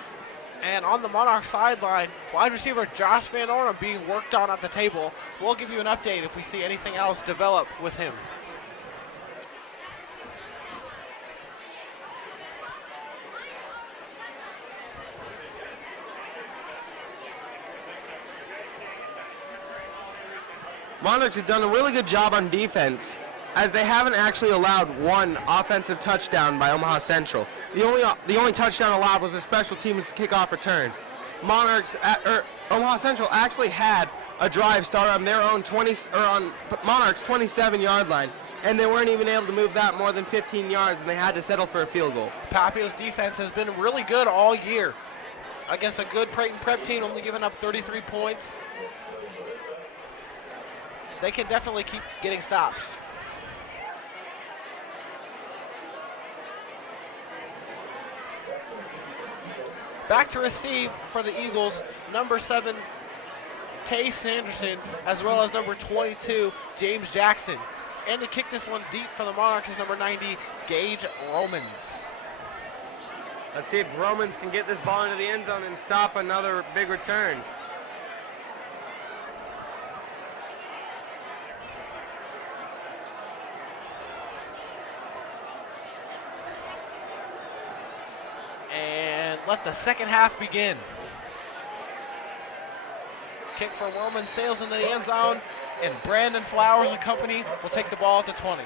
And on the Monarch sideline, wide receiver Josh Van Ornum being worked on at the table. We'll give you an update if we see anything else develop with him. Monarchs have done a really good job on defense, as they haven't actually allowed one offensive touchdown by Omaha Central. The only touchdown allowed was a special teams kickoff return. Omaha Central actually had a drive start on their own on Monarchs' 27-yard line, and they weren't even able to move that more than 15 yards, and they had to settle for a field goal. Papillon's defense has been really good all year against a good Creighton Prep team, only giving up 33 points. They can definitely keep getting stops. Back to receive for the Eagles, number 7, Tay Sanderson, as well as number 22, James Jackson. And to kick this one deep for the Monarchs is number 90, Gage Romans. Let's see if Romans can get this ball into the end zone and stop another big return. And let the second half begin. Kick from Roman sails into the end zone, and Brandon Flowers and company will take the ball at the 20.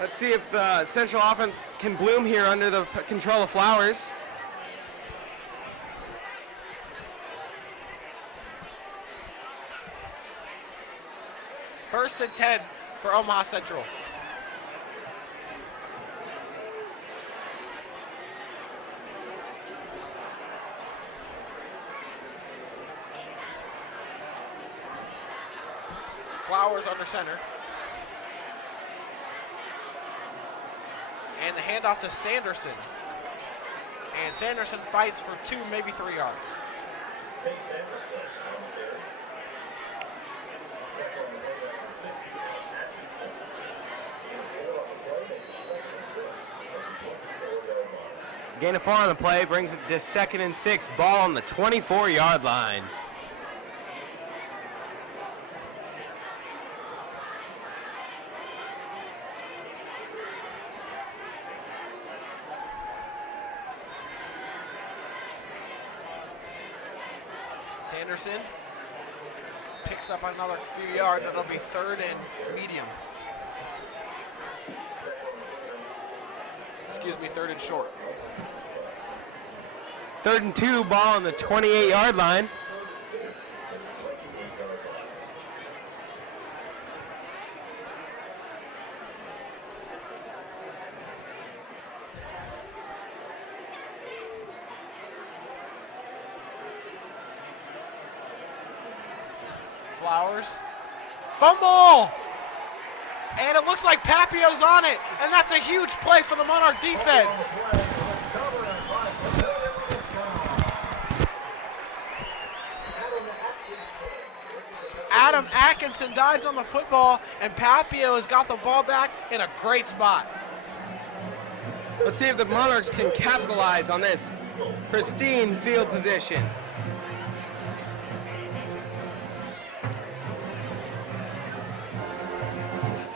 Let's see if the Central offense can bloom here under the control of Flowers. First and 10 for Omaha Central. Flowers under center. And the handoff to Sanderson. And Sanderson fights for 2, maybe 3 yards. Chase Sanderson on the carry. Tackle on the play number 50, Atkinson. Gain of 4 on the play, makes it 2nd and 6 at the 24-yard line. Gain of 4 on the play brings it to 2nd and 6. Ball on the 24-yard line. Sanderson picks up another few yards, and it'll be 3rd and medium. Excuse me, 3rd and short. 3rd and 2, ball on the 28-yard line. Flowers. Fumble! And it looks like Papio's on it, and that's a huge play for the Monarch defense. Adam Atkinson dives on the football, and Papio has got the ball back in a great spot. Let's see if the Monarchs can capitalize on this pristine field position.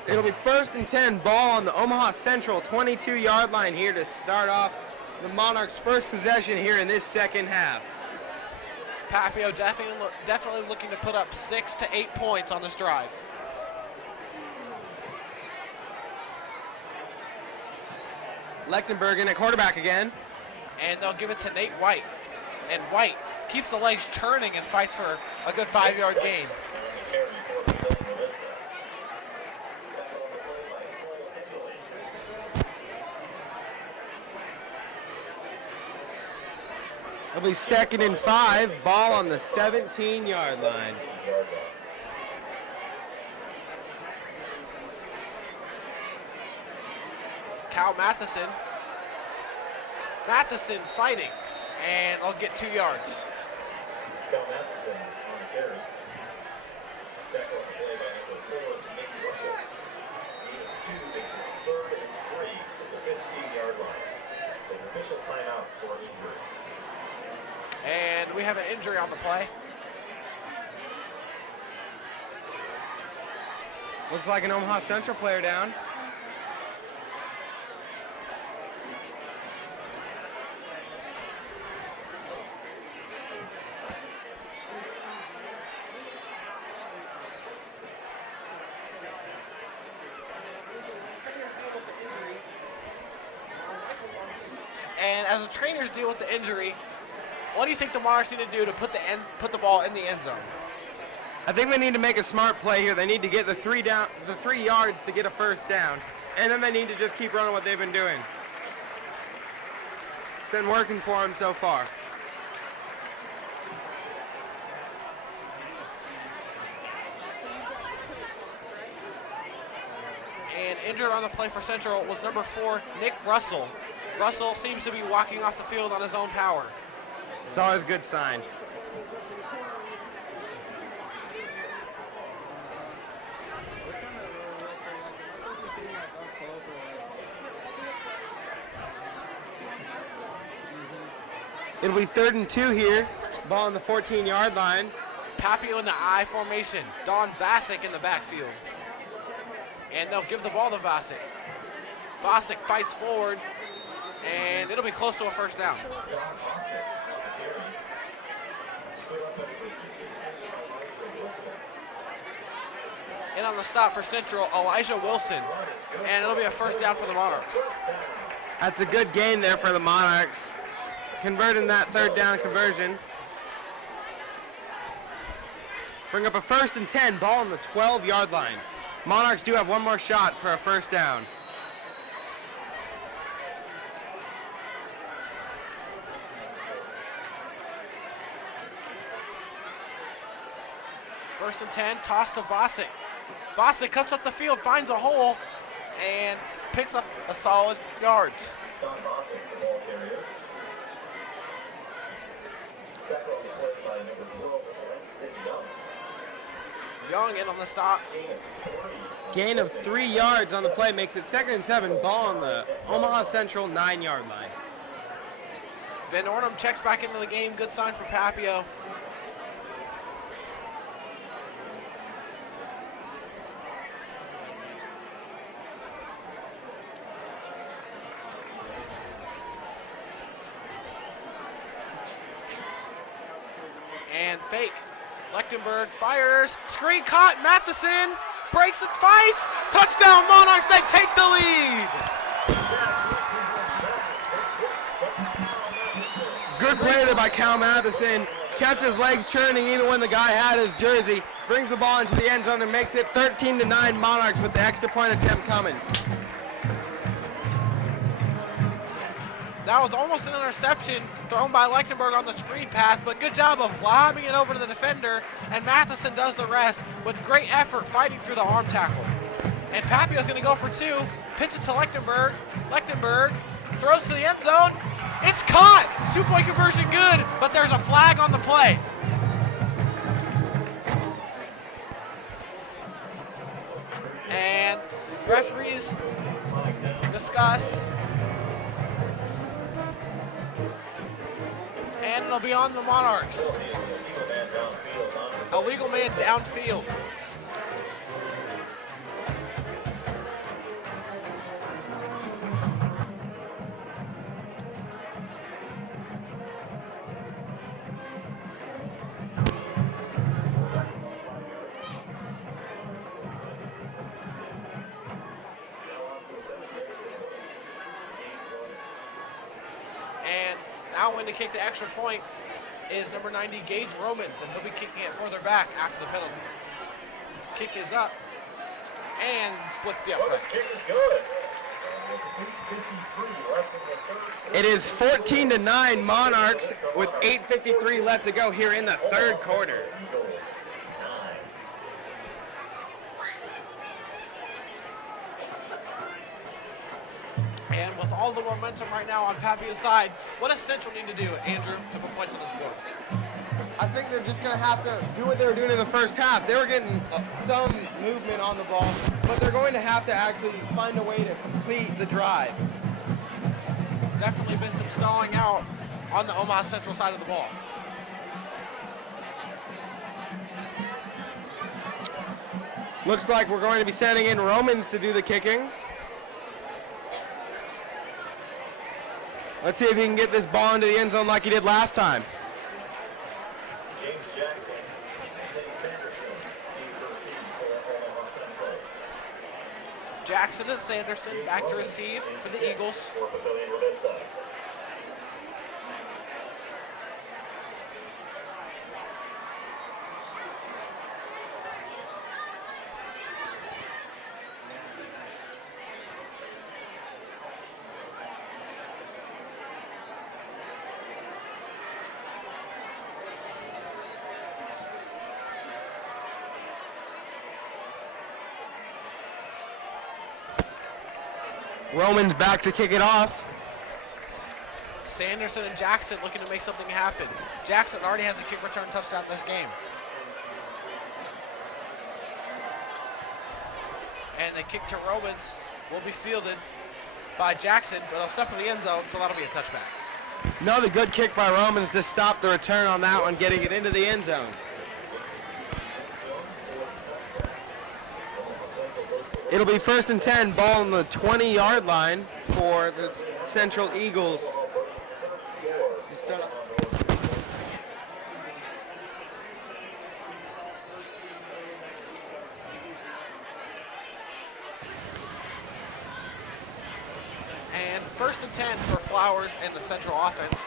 It'll be 1st and 10, ball on the Omaha Central 22-yard line here to start off the Monarchs' first possession here in this second half. Papio definitely looking to put up 6 to 8 points on this drive. Lechtenbergen at quarterback again. And they'll give it to Nate White. And White keeps the legs churning and fights for a good 5-yard gain. It'll be 2nd and 5, ball on the 17-yard line. Cal Matheson. Matheson fighting, and I'll get 2 yards. Cal Matheson on the carry. Tackle on the play by number 4, Nick Russell. Gain of 2 makes it 3rd and 3 at the 15-yard line. An official timeout for injury. And we have an injury on the play. Looks like an Omaha Central player down. And as the trainers deal with the injury, what do you think the Monarchs need to do to put the ball in the end zone? I think they need to make a smart play here. They need to get the 3 yards to get a 1st down. And then they need to just keep running what they've been doing. It's been working for them so far. And injured on the play for Central was number 4, Nick Russell. Russell seems to be walking off the field on his own power. It's always a good sign. It'll be 3rd and 2 here. Ball on the 14-yard line. Papio in the I formation. Don Vasic in the backfield. And they'll give the ball to Vasic. Vasic fights forward, and it'll be close to a 1st down. And on the stop for Central, Elijah Wilson. And it'll be a 1st down for the Monarchs. That's a good gain there for the Monarchs. Converting that 3rd down conversion. Bring up a 1st and 10, ball on the 12-yard line. Monarchs do have one more shot for a 1st down. First and 10, toss to Vasic. Varsity cuts up the field, finds a hole, and picks up a solid yards. Don Bossick, the ball carrier. Tackle on the play by number 12, Young. Young in on the stop. Gain of 3 yards on the play makes it 2nd and 7. Ball on the Omaha Central 9-yard line. Van Ornum checks back into the game. Good sign for Papio. And fake. Lechtenberg fires. Screen caught. Matheson breaks it, fights. Touchdown Monarchs. They take the lead. Good play there by Cal Matheson. Kept his legs churning even when the guy had his jersey. Brings the ball into the end zone and makes it 13-9 Monarchs with the extra point attempt coming. That was almost an interception thrown by Lechtenberg on the screen pass, but good job of lobbing it over to the defender, and Matheson does the rest with great effort fighting through the arm tackle. And Papio's going to go for 2, pitch it to Lechtenberg. Lechtenberg throws to the end zone. It's caught! 2-point conversion good, but there's a flag on the play. And referees discuss. And it'll be on the Monarchs. Illegal man downfield. And now when to kick the extra point is number 90, Gage Romans, and he'll be kicking it further back after the penalty. Kick is up and splits the uprights. It is 14-9 Monarchs with 8:53 left to go here in the 3rd quarter. And with all the momentum right now on Papio's side, what does Central need to do, Andrew, to put points on this board? I think they're just going to have to do what they were doing in the first half. They were getting some movement on the ball, but they're going to have to actually find a way to complete the drive. Definitely been some stalling out on the Omaha Central side of the ball. Looks like we're going to be sending in Romans to do the kicking. Let's see if he can get this ball into the end zone like he did last time. James Jackson and Teddy Sanderson in to receive for Omaha Central. Jackson and Sanderson back to receive for the Eagles. For Papillion La Vista. Romans back to kick it off. Sanderson and Jackson looking to make something happen. Jackson already has a kick return touchdown this game. And the kick to Romans will be fielded by Jackson, but he'll step in the end zone, so that'll be a touchback. Another good kick by Romans to stop the return on that one, getting it into the end zone. It'll be 1st and 10, ball on the 20-yard line for the Central Eagles. And 1st and 10 for Flowers and the Central offense.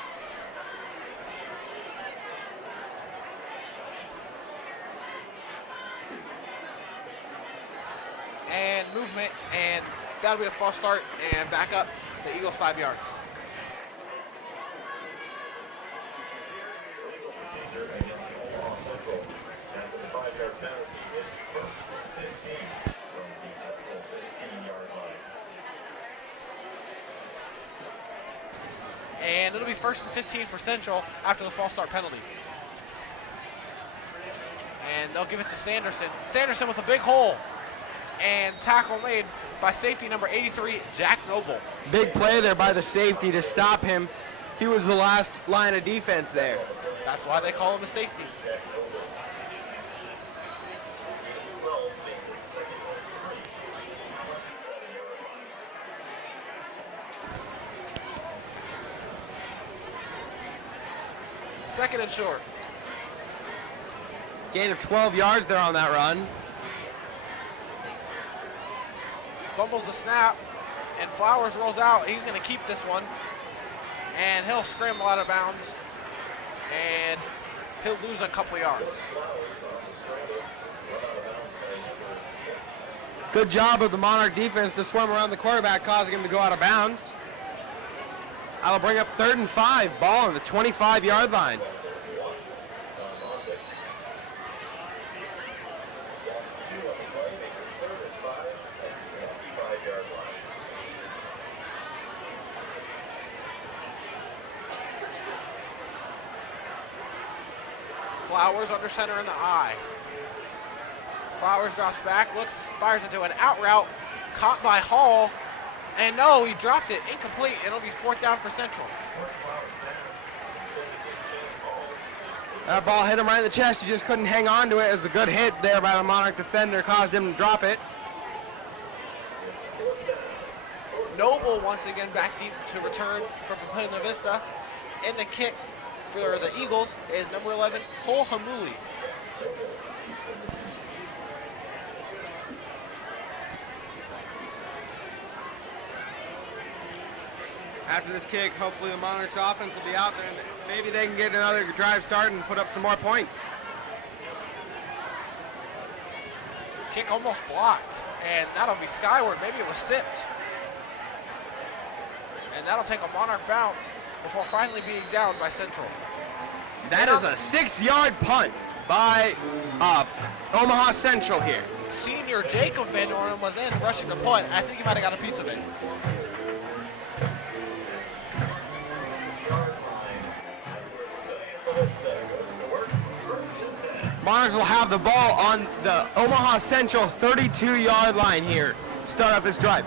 And movement, and that'll be a false start, and back up the Eagles 5 yards. Against Omaha Central. After the 5-yard penalty, it's 1st and 15. first and 15 for Central after the false start penalty. And they'll give it to Sanderson. Sanderson with a big hole. And tackle made by safety number 83, Jack Noble. Big play there by the safety to stop him. He was the last line of defense there. That's why they call him a safety. Second and short. Gain of 12 yards there on that run. Fumbles the snap, and Flowers rolls out. He's going to keep this one, and he'll scramble out of bounds, and he'll lose a couple yards. Good job of the Monarch defense to swim around the quarterback, causing him to go out of bounds. That'll bring up 3rd and 5, ball on the 25-yard line. Flowers under center in the eye. Flowers drops back, fires into an out route, caught by Hall, and no, he dropped it, incomplete, and it'll be 4th down for Central. That ball hit him right in the chest. He just couldn't hang on to it. It was a good hit there by the Monarch defender, caused him to drop it. Noble once again back deep to return from Papillion La Vista, and the kick for the Eagles is number 11, Cole Hamuli. After this kick, hopefully the Monarchs offense will be out there and maybe they can get another drive started and put up some more points. Kick almost blocked, and that'll be skyward. Maybe it was tipped. And that'll take a Monarch bounce before finally being down by Central. That is a 6-yard punt by Omaha Central here. Senior Jacob Van Ornum was in rushing the punt. I think he might have got a piece of it. Monarchs will have the ball on the Omaha Central 32-yard line here. Start up this drive.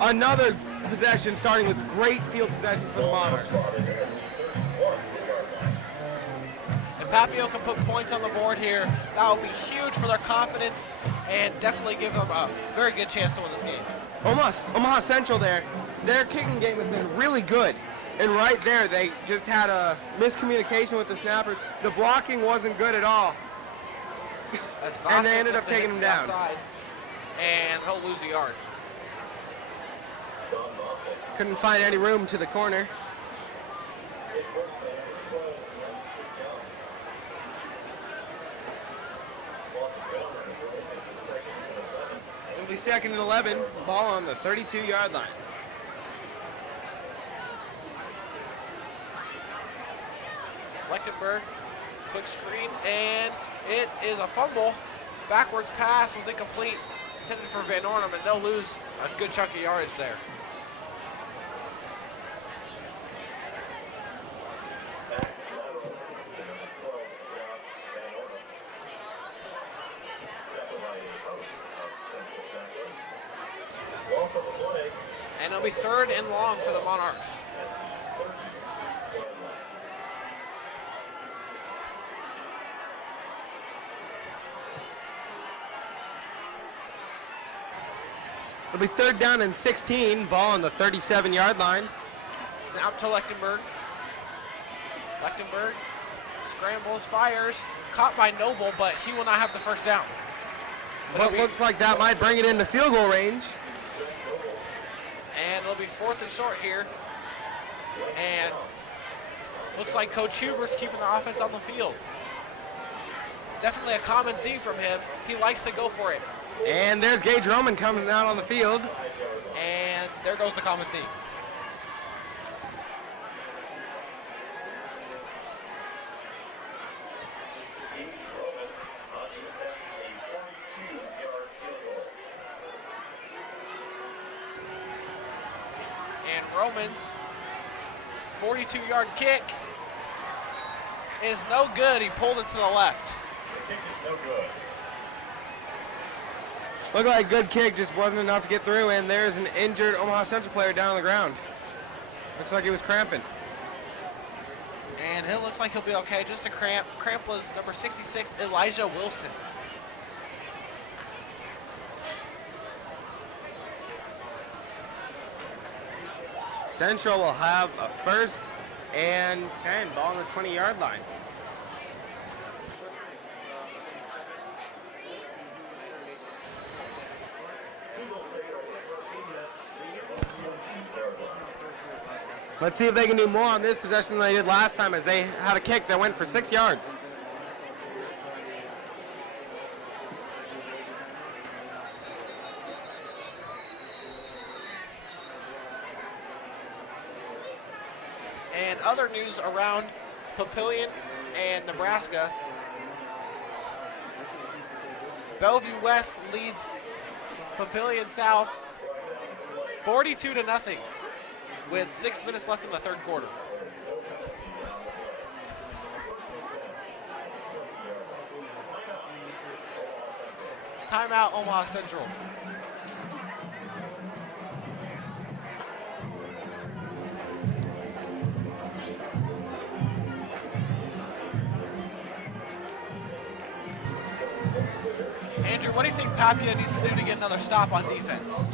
Another possession starting with great field possession for the Monarchs. If Papillion can put points on the board here, that will be huge for their confidence and definitely give them a very good chance to win this game. Omaha Central there, their kicking game has been really good. And right there, they just had a miscommunication with the snappers. The blocking wasn't good at all. And they ended up taking him down. Outside, and he'll lose a yard. Couldn't find any room to the corner. It'll be 2nd and 11, ball on the 32-yard line. Lechtenberg, quick screen, and it is a fumble. Backwards pass was incomplete, intended for Van Ornum, and they'll lose a good chunk of yardage there. And it'll be 3rd and long for the Monarchs. It'll be 3rd down and 16, ball on the 37-yard line. Snap to Lechtenberg. Lechtenberg scrambles, fires, caught by Noble, but he will not have the 1st down. What looks like that might bring it into field goal range. And it'll be 4th and short here. And looks like Coach Huber's keeping the offense on the field. Definitely a common theme from him. He likes to go for it. And there's Gage Roman coming out on the field. And there goes the common theme. And Romans 42-yard kick is no good. He pulled it to the left. The kick is no good. Looked like a good kick, just wasn't enough to get through, and there's an injured Omaha Central player down on the ground. Looks like he was cramping. And it looks like he'll be okay. Just a cramp. Cramp was number 66, Elijah Wilson. Central will have a 1st and 10, ball on the 20-yard line. Let's see if they can do more on this possession than they did last time, as they had a kick that went for 6 yards. And other news around Papillion and Nebraska. Bellevue West leads Papillion South 42-0 with 6 minutes left in the 3rd quarter. Timeout, Omaha Central. Andrew, what do you think Papillion needs to do to get another stop on defense?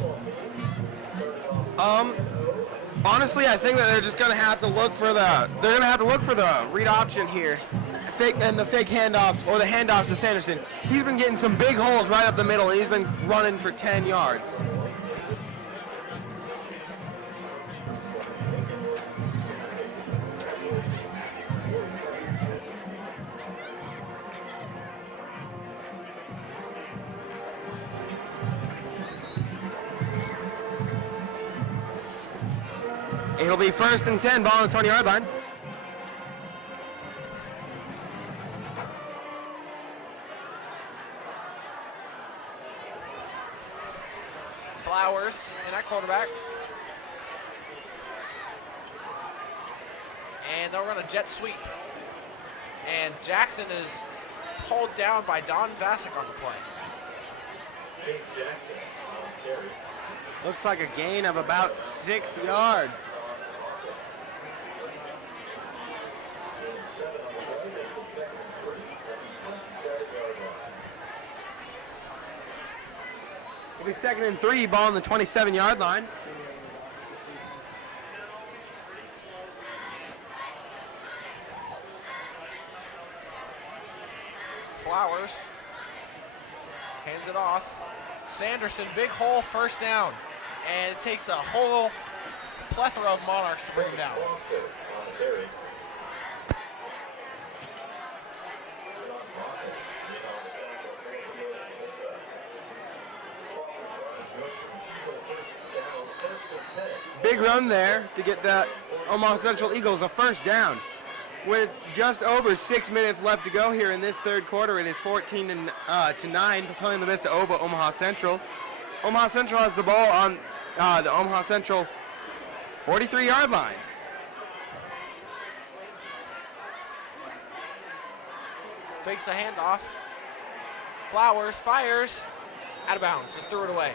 Honestly, I think that they're just gonna have to look for the read option here, the fake handoffs or the handoffs to Sanderson. He's been getting some big holes right up the middle, and he's been running for 10 yards. It'll be 1st and 10, ball on the 20-yard line. Flowers in at quarterback. And they'll run a jet sweep. And Jackson is pulled down by Don Vasic on the play. James Jackson on carry. Looks like a gain of about 6 yards. It'll be 2nd and 3, ball on the 27-yard line. Flowers hands it off. Sanderson, big hole, 1st down. And it takes a whole plethora of Monarchs to bring him down. Foster on the carry. Big run there to get that Omaha Central Eagles a 1st down. With just over 6 minutes left to go here in this 3rd quarter, it is 14 to 9, Papillion La Vista over Omaha Central. Omaha Central has the ball on the Omaha Central 43-yard line. Fakes a handoff. Flowers fires. Out of bounds. Just threw it away.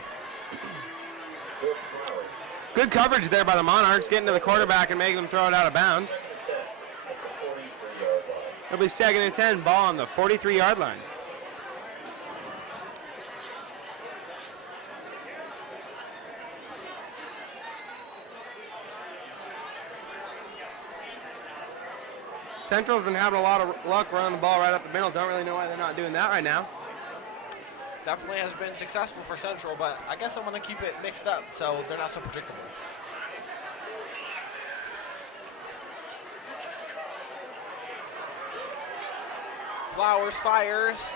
Good coverage there by the Monarchs, getting to the quarterback and making him throw it out of bounds. It'll be 2nd and 10, ball on the 43-yard line. Central's been having a lot of luck running the ball right up the middle. Don't really know why they're not doing that right now. Definitely has been successful for Central, but I guess I'm going to keep it mixed up so they're not so predictable. Flowers fires.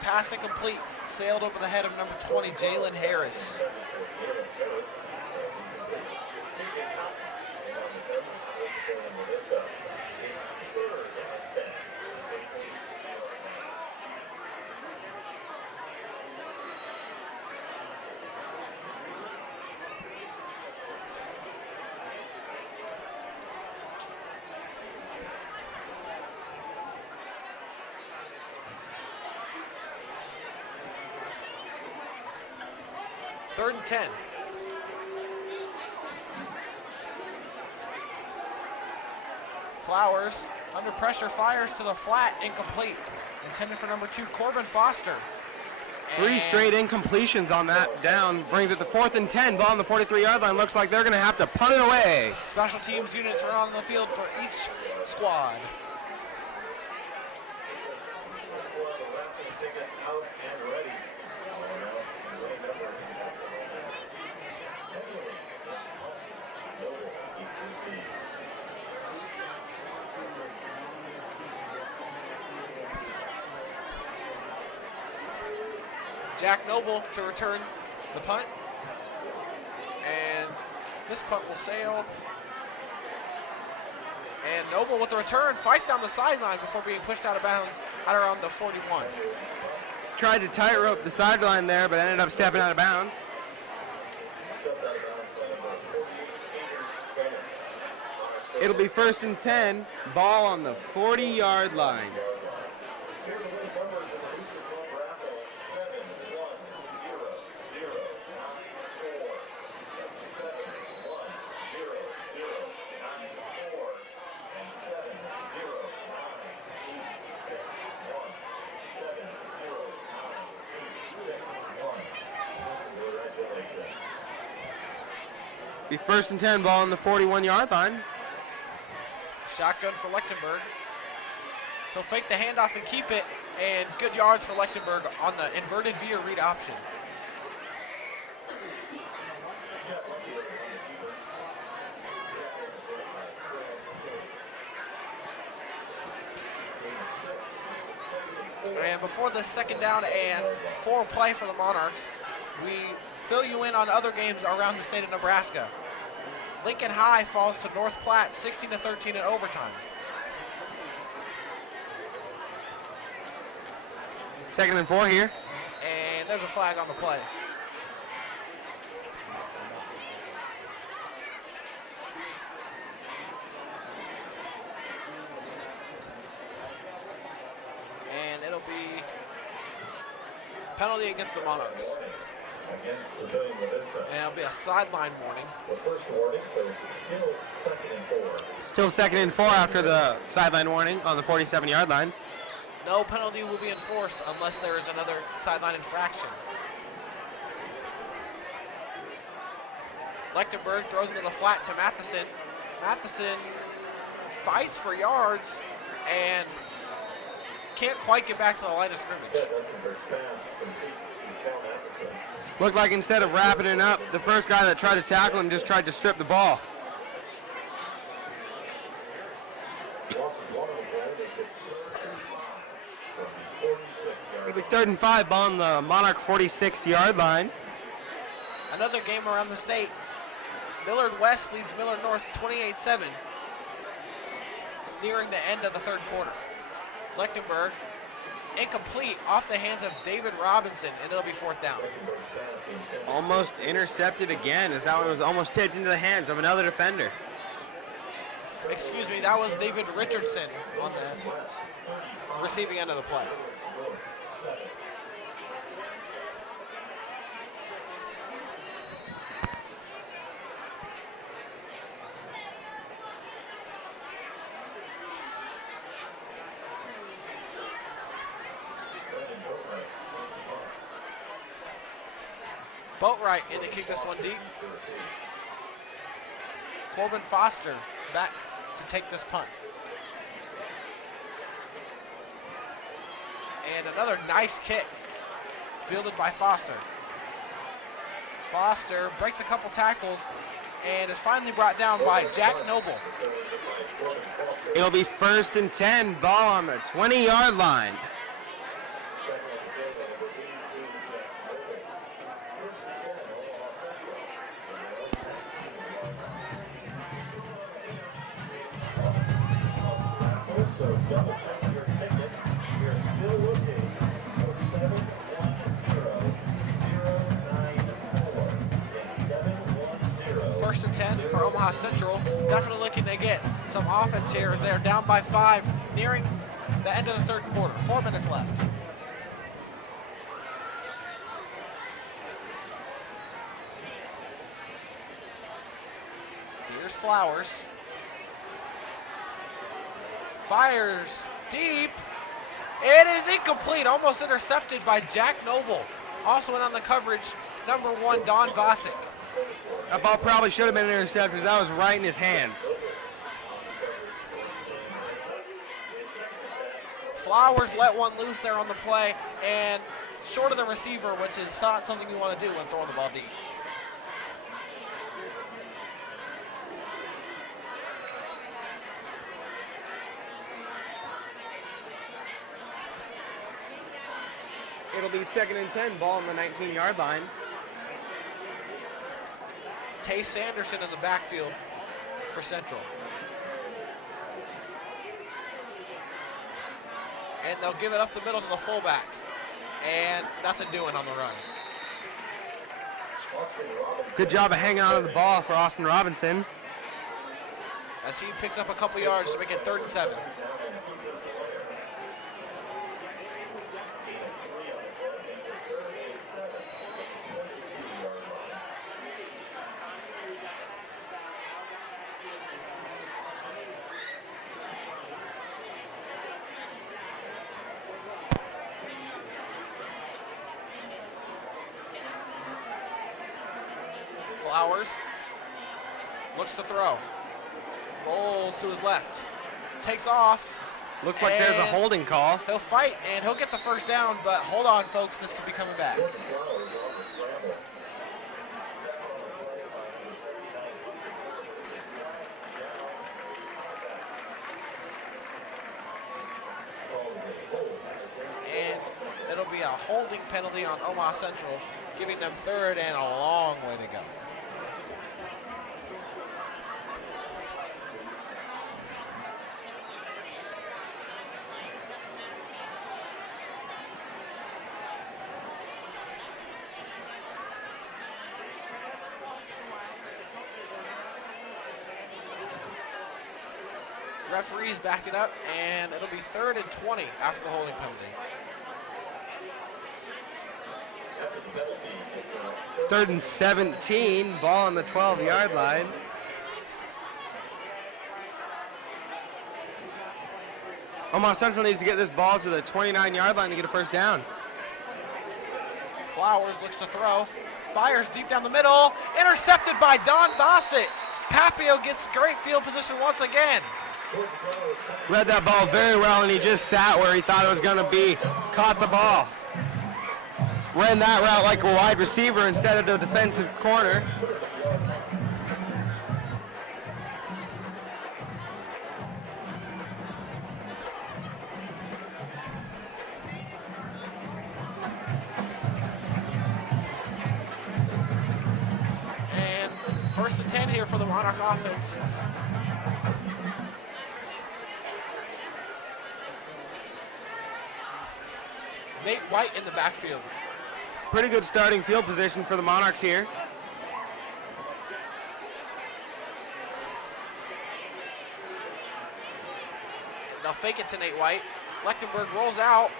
Pass incomplete. Sailed over the head of number 20, Jalen Harris. 3rd and 10. Flowers, under pressure, fires to the flat, incomplete. Intended for number 2, Corbin Foster. 3 straight incompletions on that down. Brings it to 4th and 10. Ball on the 43-yard line. Looks like they're going to have to punt it away. Special teams units are on the field for each squad. Jack Noble to return the punt. And this punt will sail. And Noble with the return fights down the sideline before being pushed out of bounds at around the 41. Tried to tightrope the sideline there, but ended up stepping out of bounds. It'll be 1st and 10. Ball on the 40-yard line. Be 1st and 10, ball on the 41-yard line. Shotgun for Lechtenberg. He'll fake the handoff and keep it, and good yards for Lechtenberg on the inverted veer read option. And before the 2nd down and 4 play for the Monarchs, we fill you in on other games around the state of Nebraska. Lincoln High falls to North Platte 16-13 in overtime. 2nd and 4 here. And there's a flag on the play. And it'll be penalty against the Monarchs. Against Papillion La Vista. And it'll be a sideline warning. The first warning, so it's still 2nd and 4. Still 2nd and 4 after the sideline warning on the 47-yard line. No penalty will be enforced unless there is another sideline infraction. Lechtenberg throws into the flat to Matheson. Matheson fights for yards and can't quite get back to the line of scrimmage. Lechtenberg's pass complete to Cal Matheson. Looked like instead of wrapping it up, the first guy that tried to tackle him just tried to strip the ball. It'll be 3rd and 5, ball on the Monarch 46-yard line. Another game around the state. Millard West leads Millard North 28-7, nearing the end of the 3rd quarter. Lechtenberg, incomplete, off the hands of David Robinson, and it'll be 4th down. Almost intercepted again, as that one was almost tipped into the hands of another defender. Excuse me, that was David Richardson on the receiving end of the play. Boatwright in to kick this one deep. Corbin Foster back to take this punt. And another nice kick fielded by Foster. Foster breaks a couple tackles and is finally brought down by Jack Noble. It'll be 1st and 10, ball on the 20-yard line. So double check your ticket. You're still looking for 710-094. 1st and 10 for Omaha Central. Definitely looking to get some offense here as they are down by 5, nearing the end of the 3rd quarter. 4 minutes left. Flowers. Fires deep. It is incomplete, almost intercepted by Jack Noble. Also in on the coverage, number 1, Don Vosick. That ball probably should have been intercepted. That was right in his hands. Flowers let one loose there on the play, and short of the receiver, which is not something you want to do when throwing the ball deep. It'll be 2nd and 10, ball on the 19-yard line. Tay Sanderson in the backfield for Central. And they'll give it up the middle to the fullback. And nothing doing on the run. Good job of hanging on to the ball for Austin Robinson. As he picks up a couple yards to make it 3rd and 7. Flowers looks to throw. Rolls to his left. Takes off. Looks like there's a holding call. He'll fight and he'll get the first down, but hold on, folks, this could be coming back. And it'll be a holding penalty on Omaha Central, giving them 3rd and a long way to go. Referees back it up, and it'll be 3rd and 20 after the holding penalty. 3rd and 17, ball on the 12-yard line. Omaha Central needs to get this ball to the 29-yard line to get a first down. Flowers looks to throw, fires deep down the middle, intercepted by Don Bassett. Papio gets great field position once again. Read that ball very well, and he just sat where he thought it was going to be. Caught the ball. Ran that route like a wide receiver instead of the defensive corner. And 1st and 10 here for the Monarch offense. Nate White in the backfield. Pretty good starting field position for the Monarchs here. They'll fake it to Nate White. Lechtenberg rolls out,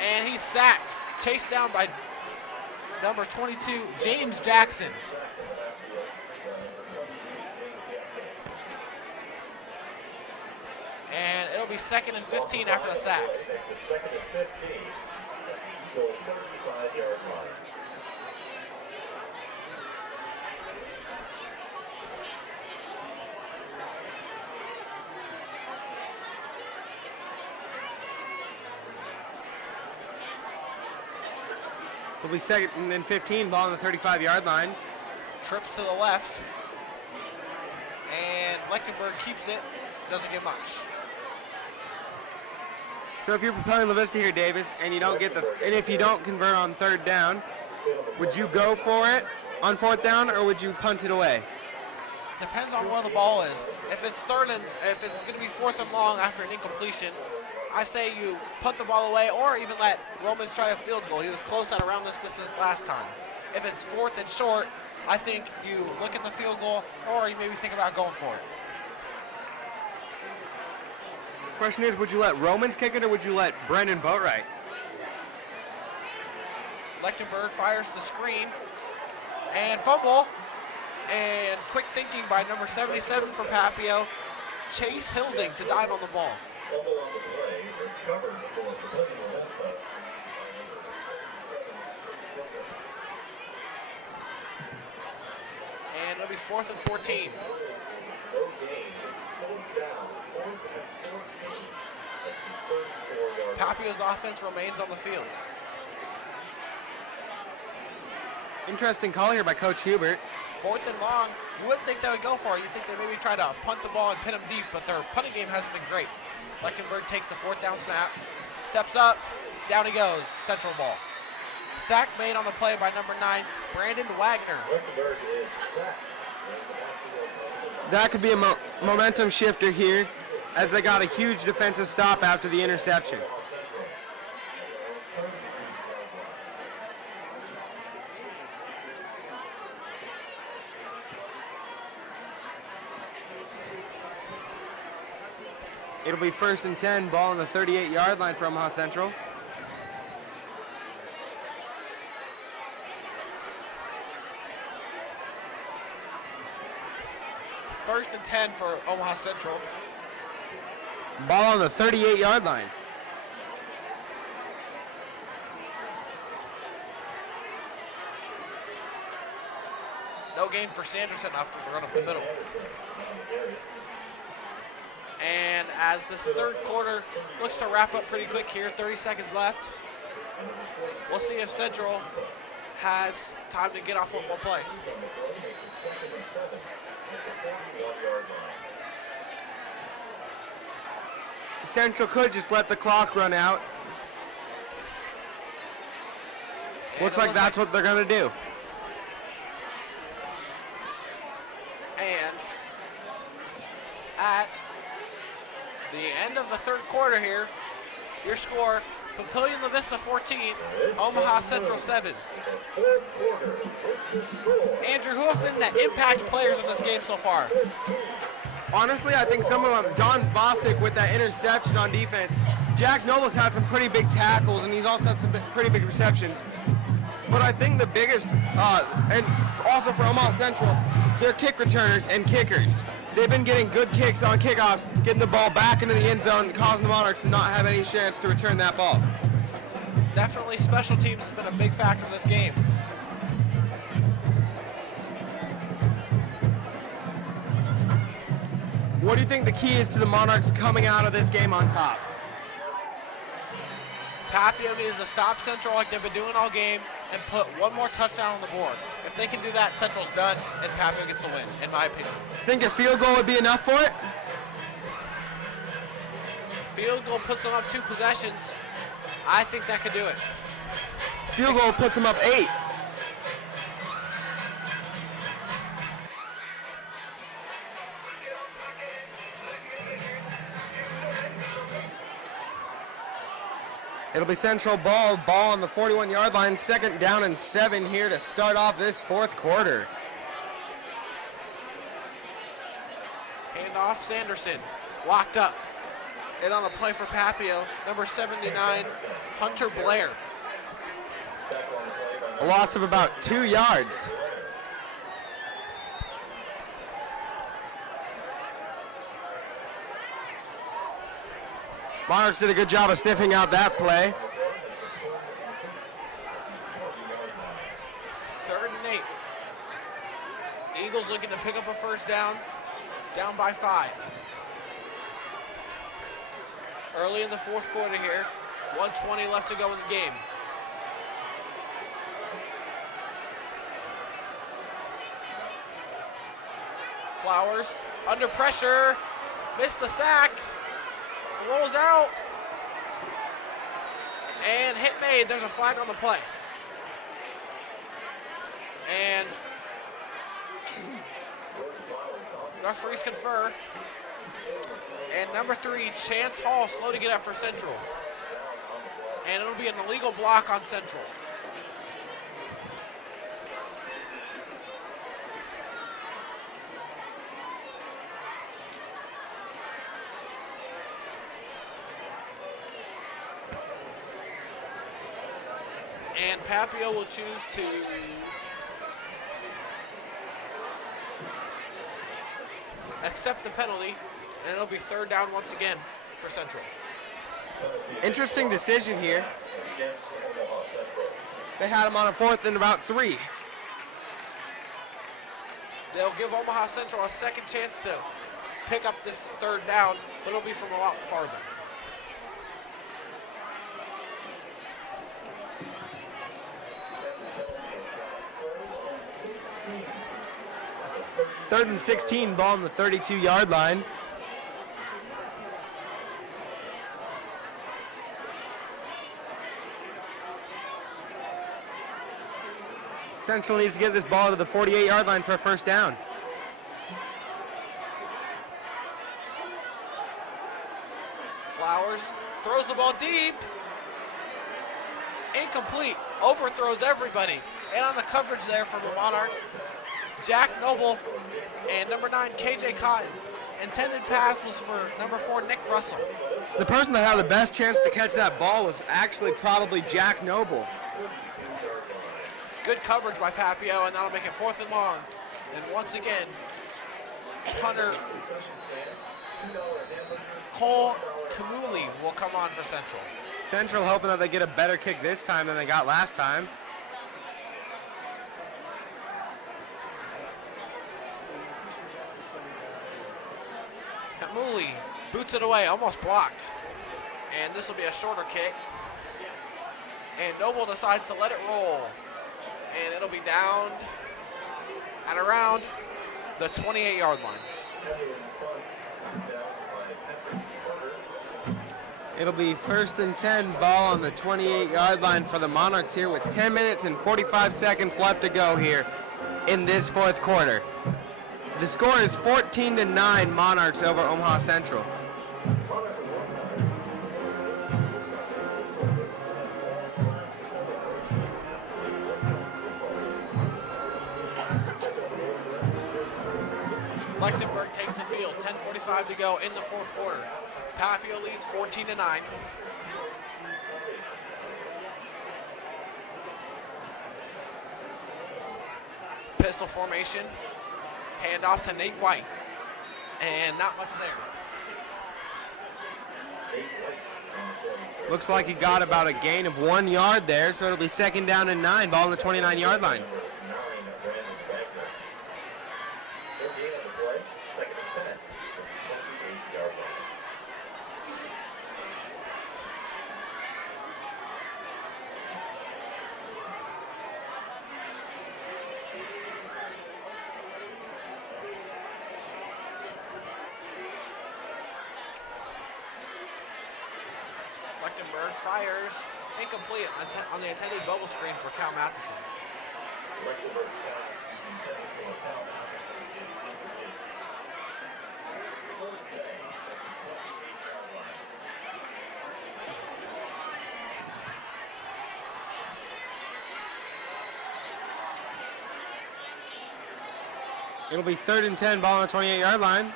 and he's sacked. Chased down by number 22, James Jackson. And it'll be 2nd and 15 after the sack. 2nd and 15. So 35-yard line. It'll be 2nd and 15, ball on the 35-yard line. Trips to the left. And Lechtenberg keeps it. Doesn't get much. So if you're Papillion La Vista here, Davis, and if you don't convert on 3rd down, would you go for it on 4th down, or would you punt it away? Depends on where the ball is. If it's if it's going to be 4th and long after an incompletion, I say you punt the ball away, or even let Romans try a field goal. He was close at around this distance last time. If it's 4th and short, I think you look at the field goal, or you maybe think about going for it. Question is, would you let Romans kick it, or would you let Brendan Boatwright? Lechtenberg fires the screen, and fumble And quick thinking by number 77 for Papio, Chase Hilding to dive on the ball. Fumble on the play, recovered for Papillion La Vista. And it'll be 4th and 14. No gain. Slowed down. 4th and 14. That's the 34-yard line. Papio's offense remains on the field. Interesting call here by Coach Hubert. 4th and long, you wouldn't think they would go for it. You'd think they maybe try to punt the ball and pin them deep, but their punting game hasn't been great. Leichenberg takes the 4th down snap, steps up, down he goes, Central ball. Sack made on the play by number 9, Brandon Wagner. Leichenberg is sacked. That could be a momentum shifter here, as they got a huge defensive stop after the interception. It'll be 1st and 10, ball on the 38-yard line for Omaha Central. First and 10 for Omaha Central. Ball on the 38-yard line. No gain for Sanderson after the run up the middle. And as the 3rd quarter looks to wrap up pretty quick here, 30 seconds left, we'll see if Central has time to get off one more play. Central could just let the clock run out. Looks like that's what they're going to do. And at the end of the 3rd quarter here, your score, Papillion La Vista 14, Omaha Central 7. Andrew, who have been the impact players in this game so far? Honestly, I think some of them, Don Bosick with that interception on defense. Jack Noble's had some pretty big tackles, and he's also had some pretty big receptions. But I think the biggest, and also for Omaha Central, they're kick returners and kickers. They've been getting good kicks on kickoffs, getting the ball back into the end zone, causing the Monarchs to not have any chance to return that ball. Definitely special teams has been a big factor in this game. What do you think the key is to the Monarchs coming out of this game on top? Papio needs to stop Central like they've been doing all game and put one more touchdown on the board. If they can do that, Central's done, and Papio gets the win, in my opinion. Think a field goal would be enough for it? Field goal puts them up 2 possessions. I think that could do it. Field goal puts them up 8. It'll be Central ball on the 41-yard line, 2nd down and 7 here to start off this 4th quarter. Hand off Sanderson, locked up. And on the play for Papio, number 79, Hunter Blair. A loss of about 2 yards. Monarchs did a good job of sniffing out that play. 3rd and 8. Eagles looking to pick up a 1st down, down by 5. Early in the 4th quarter here, 1:20 left to go in the game. Flowers under pressure, missed the sack, rolls out, and hit made. There's a flag on the play. And referees confer. And number 3, Chance Hall, slow to get up for Central. And it'll be an illegal block on Central. And Papio will choose to accept the penalty, and it'll be third down once again for Central. Interesting decision here. Against Omaha Central. They had him on a 4th and about 3. They'll give Omaha Central a second chance to pick up this third down, but it'll be from a lot farther. Third and 16, ball on the 32-yard line. Central needs to get this ball to the 48-yard line for a first down. Flowers throws the ball deep. Incomplete. Overthrows everybody. And on the coverage there from the Monarchs, Jack Noble and number 9, KJ Cotton. Intended pass was for number 4, Nick Russell. The person that had the best chance to catch that ball was actually probably Jack Noble. Good coverage by Papio, and that'll make it 4th and long. And once again, punter Cole Kamuli will come on for Central. Central hoping that they get a better kick this time than they got last time. Kamuli boots it away, almost blocked. And this will be a shorter kick. And Noble decides to let it roll. And it'll be down at around the 28-yard line. It'll be 1st and 10, ball on the 28-yard line for the Monarchs here with 10 minutes and 45 seconds left to go here in this 4th quarter. The score is 14-9 Monarchs over Omaha Central. Lechtenberg takes the field, 10:45 to go in the 4th quarter. Papio leads 14-9. Pistol formation, handoff to Nate White, and not much there. Looks like he got about a gain of 1 yard there, so it'll be 2nd down and 9, ball on the 29-yard line. Lechtenberg fires, incomplete on the intended bubble screen for Cal Matheson. It'll be 3rd and 10, ball on the 28-yard line.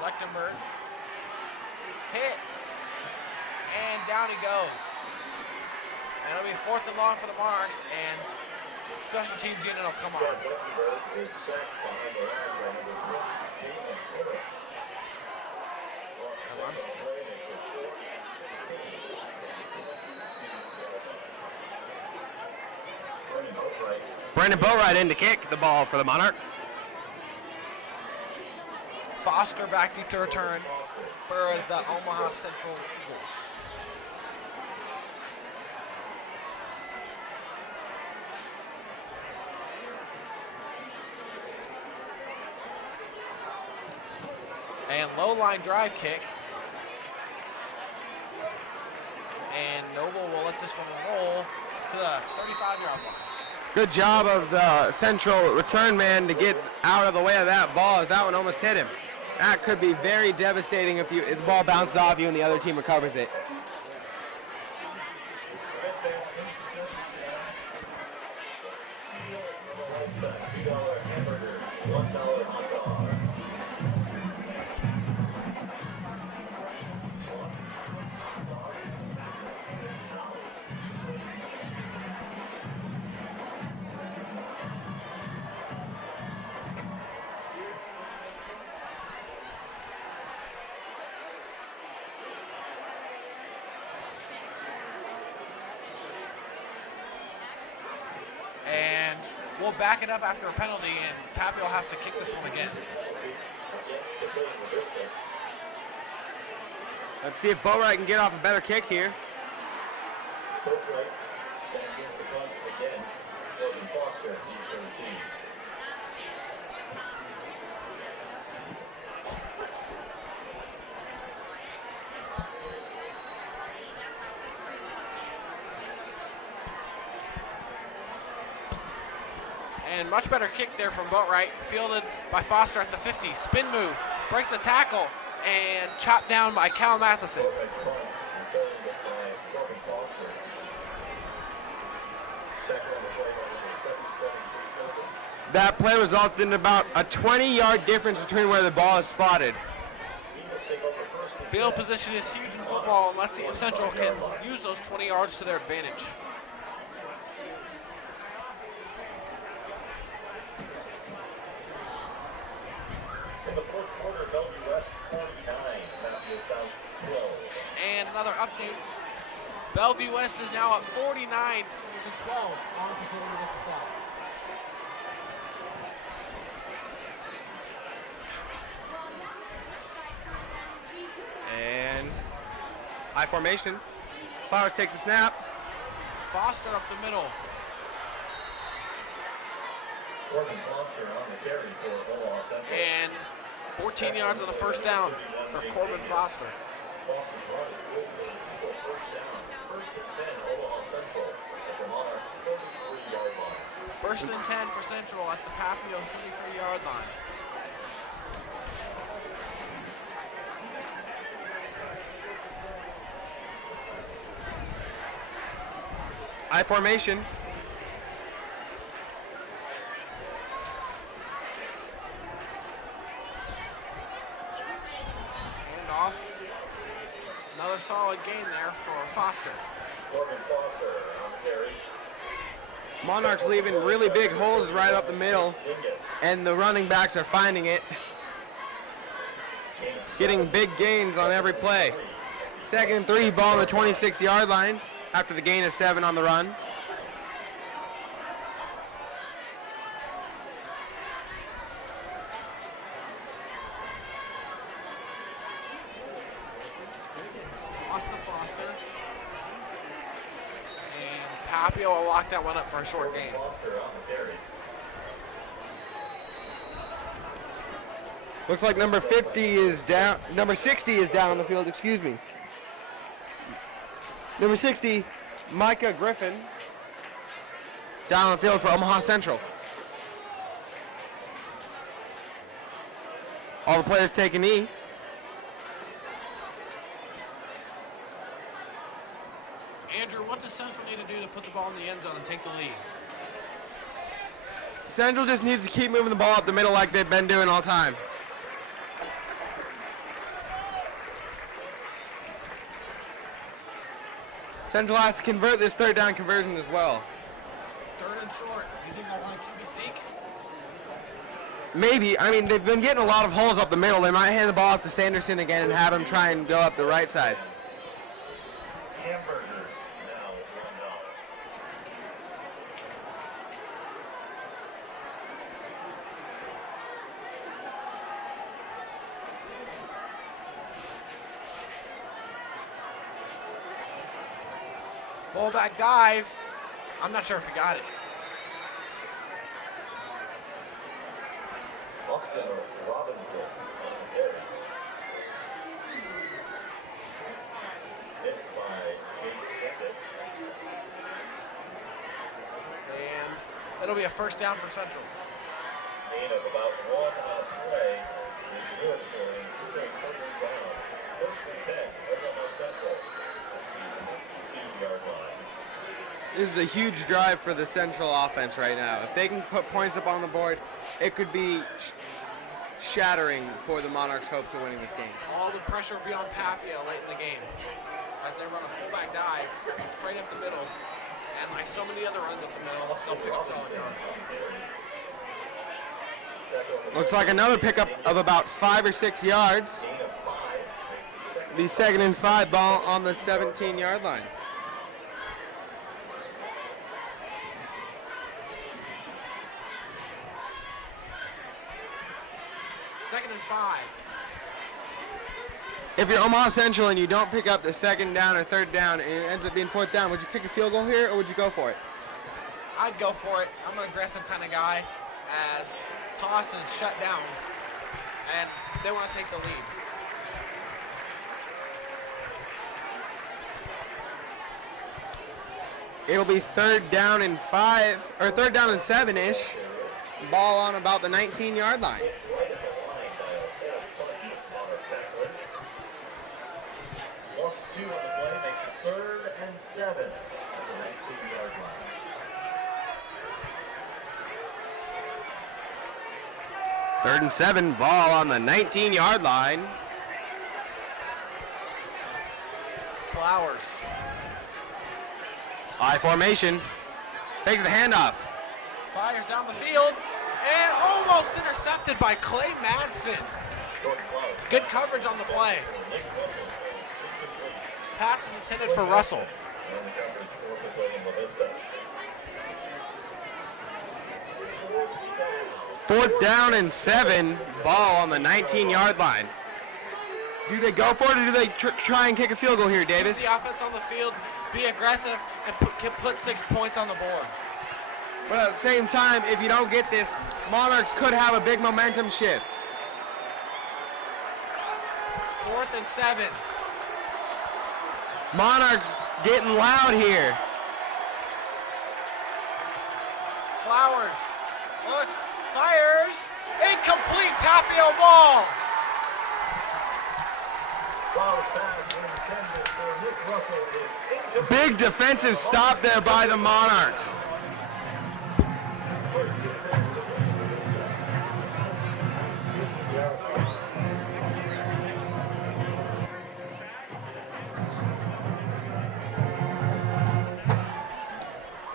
Lechtenberg hit, and down he goes. And it'll be 4th and long for the Monarchs, and special teams unit will come on. Brandon Boatwright in to kick the ball for the Monarchs. Foster back deep to return for the Omaha Central Eagles. And low line drive kick. And Noble will let this one roll to the 35-yard line. Good job of the Central return man to get out of the way of that ball as that one almost hit him. That could be very devastating if the ball bounces off you and the other team recovers it. will back it up after a penalty, and Papillion will have to kick this one again. Against Papillion La Vista. Let's see if Boatwright can get off a better kick here. Boatwright back in to punt again. Corbin Foster deep for the team. And much better kick there from Boatwright, fielded by Foster at the 50. Spin move, breaks the tackle, and chopped down by Cal Matheson. Boatwright's punt returned by Corbin Foster. Tackle on the play by number 773 Corbin. That play resulted in about a 20-yard difference between where the ball is spotted. Eagles take over first and Field 10. position is huge in football, and let's see if Central can use those 20 yards to their advantage. In the fourth quarter, Bellevue West 49, Papillion South 12. And another update, Bellevue West is now at 49 to 12 on Papillion La Vista South. And high formation. Flowers takes a snap. Foster up the middle. Corbin Foster on the carry for Omaha Central. And 14 yards on the first down for Corbin Foster. Foster's run is good for first down. First and 10, Omaha Central at the Monarchs 33-yard line. First and 10 for Central at the Papillion 23-yard line. High formation. Hand off. Another solid gain there for Foster. Corbin Foster on the carry. Monarchs leaving really big holes right up the middle, Dingus. and the running backs are finding it, getting big gains on every play. Second and 3, ball on the 26-yard line after the gain of 7 on the run. Toss to Foster. And Papillion will lock that one up for a short gain. Foster on the carry. Looks like number 50 is down. Number 60 is down on the field. Excuse me. Number 60, Micah Griffin, down on the field for Omaha Central. All the players take a knee. Andrew, what does Central need to do to put the ball in the end zone and take the lead? Central just needs to keep moving the ball up the middle like they've been doing all time. Central has to convert this third down conversion as well. Third and short. You think they'll want to keep a sneak? Maybe. I mean, they've been getting a lot of holes up the middle. They might hand the ball off to Sanderson again and have him try and go up the right side. Hamburgers now $1. Fullback dive. I'm not sure if he got it. Austin Robinson on the carry. Hit by Jake Tempest. And it'll be a first down for Central. Gain of about 1 on a play is good for him. 2 first down. First and 10, Oklahoma Central at the 15-yard line. This is a huge drive for the Central offense right now. If they can put points up on the board, it could be shattering for the Monarchs' hopes of winning this game. All the pressure will be on Papillion late in the game as they run a fullback dive straight up the middle. And like so many other runs up the middle, they'll pick up solid yards. Looks like another pickup of about 5 or 6 yards. Gain of 5 makes it The second and 5 ball on the 17-yard line. Second and 5. If you're Omaha Central and you don't pick up the second down or third down and it ends up being fourth down, would you kick a field goal here or would you go for it? I'd go for it. I'm an aggressive kind of guy as toss is shut down and they want to take the lead. It'll be third down and 5, or third down and 7-ish. Ball on about the 19-yard line. Lost 2 on the play, makes it 3rd and 7 at the 19-yard line. Third and 7, ball on the 19-yard line. Flowers. I formation. Takes the handoff. Fires down the field and almost intercepted by Clay Madsen. Good coverage on the play. Pass is intended for Russell. And coverage for Papillion La Vista. 4th down and 7, ball on the 19-yard line. Do they go for it or do they try and kick a field goal here, Davis? The offense on the field, be aggressive, and put 6 points on the board. But at the same time, if you don't get this, Monarchs could have a big momentum shift. 4th and 7. Monarchs getting loud here. Flowers looks, fires, incomplete, Papillion ball. Flowers pass intended for Nick Russell is incomplete. Big defensive stop there by the Monarchs.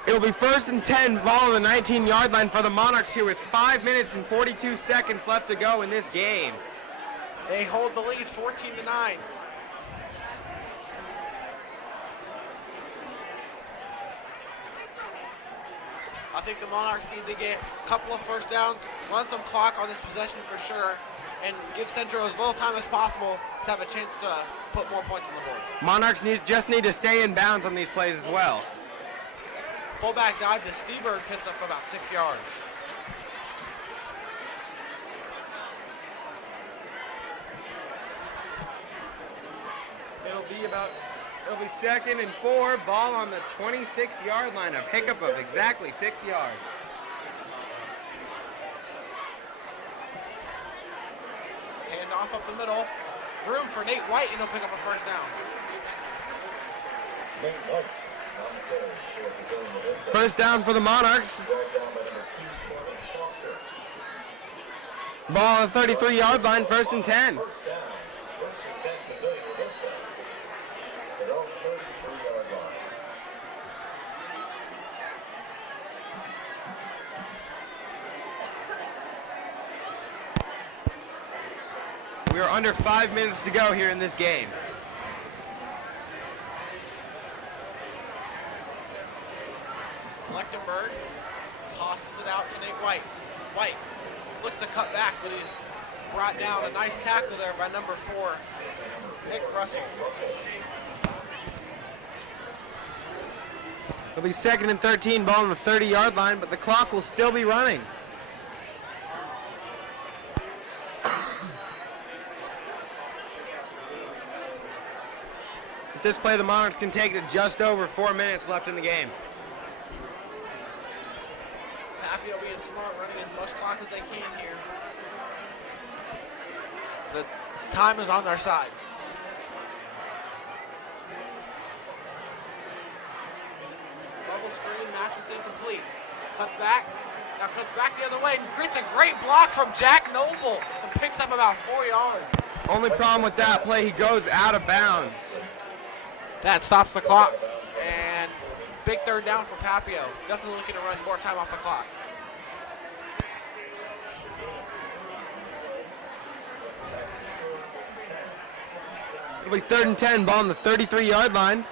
It'll be 1st and 10, ball on the 19-yard line for the Monarchs here with 5 minutes and 42 seconds left to go in this game. They hold the lead 14-9. I think the Monarchs need to get a couple of first downs, run some clock on this possession for sure, and give Central as little time as possible to have a chance to put more points on the board. Monarchs just need to stay in bounds on these plays as well. Fullback dive to Steberg, picks up about 6 yards. It'll be 2nd and 4, ball on the 26-yard line, a pickup of exactly 6 yards. Hand off up the middle. Room for Nate White, and he'll pick up a first down. Nate White on the carry for Papillion La Vista. First down for the Monarchs. Brought down by number 2, Corbin Foster. Ball on the 33-yard line, 1st and 10. First down. 1st and 10, Papillion La Vista. Their own 33-yard line. We are under 5 minutes to go here in this game. Lechtenberg tosses it out to Nate White. White looks to cut back, but he's brought down. A nice tackle there by number 4, Nick Russell. It'll be 2nd and 13, ball on the 30-yard line, but the clock will still be running. At this play, the Monarchs can take it just over 4 minutes left in the game. Papillion being smart, running as much clock as they can here. The time is on their side. Bubble screen, match is incomplete. Cuts back, now cuts back the other way, and gets a great block from Jack Noble and picks up about 4 yards. Only problem with that play, he goes out of bounds. That stops the clock, and big third down for Papillion. Definitely looking to run more time off the clock. It'll be 3rd and 10, ball on the 33-yard line.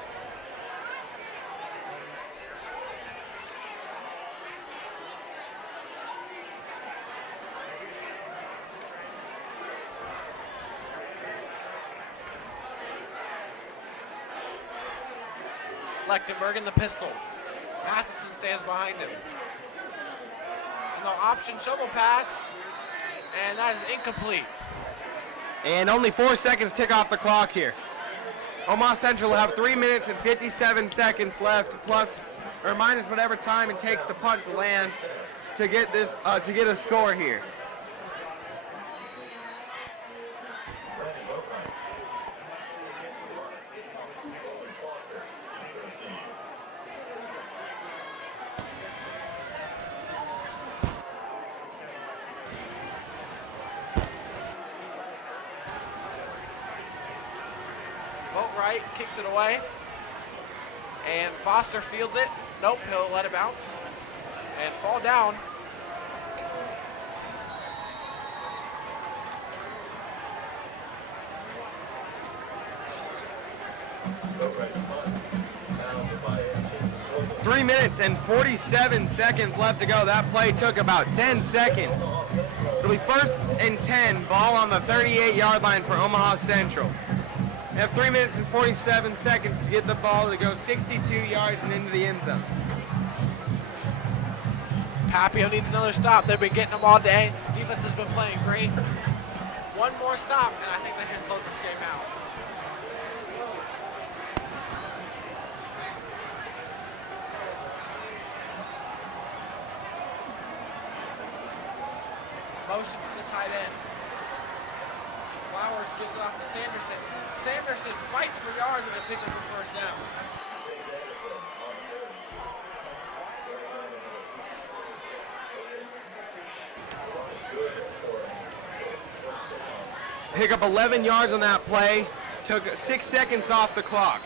Lechtenberg in the pistol. Matheson stands behind him. And the option shovel pass, and that is incomplete. And only 4 seconds tick off the clock here. Omaha Central will have 3 minutes and 57 seconds left, plus or minus whatever time it takes the punt to land to get this to get a score here. Right, kicks it away, and Foster fields it. Nope, he'll let it bounce and fall down. Three minutes and 47 seconds left to go. That play took about 10 seconds. It'll be 1st and 10, ball on the 38-yard line for Omaha Central. They have 3 minutes and 47 seconds to get the ball to go 62 yards and into the end zone. Papillion needs another stop. They've been getting them all day. Defense has been playing great. One more stop, and I think they can close this game out. Motion to the tight end. Flowers gives it off to Sanderson. Sanderson fights for yards and then picks up the first down. Pick up 11 yards on that play. Took 6 seconds off the clock.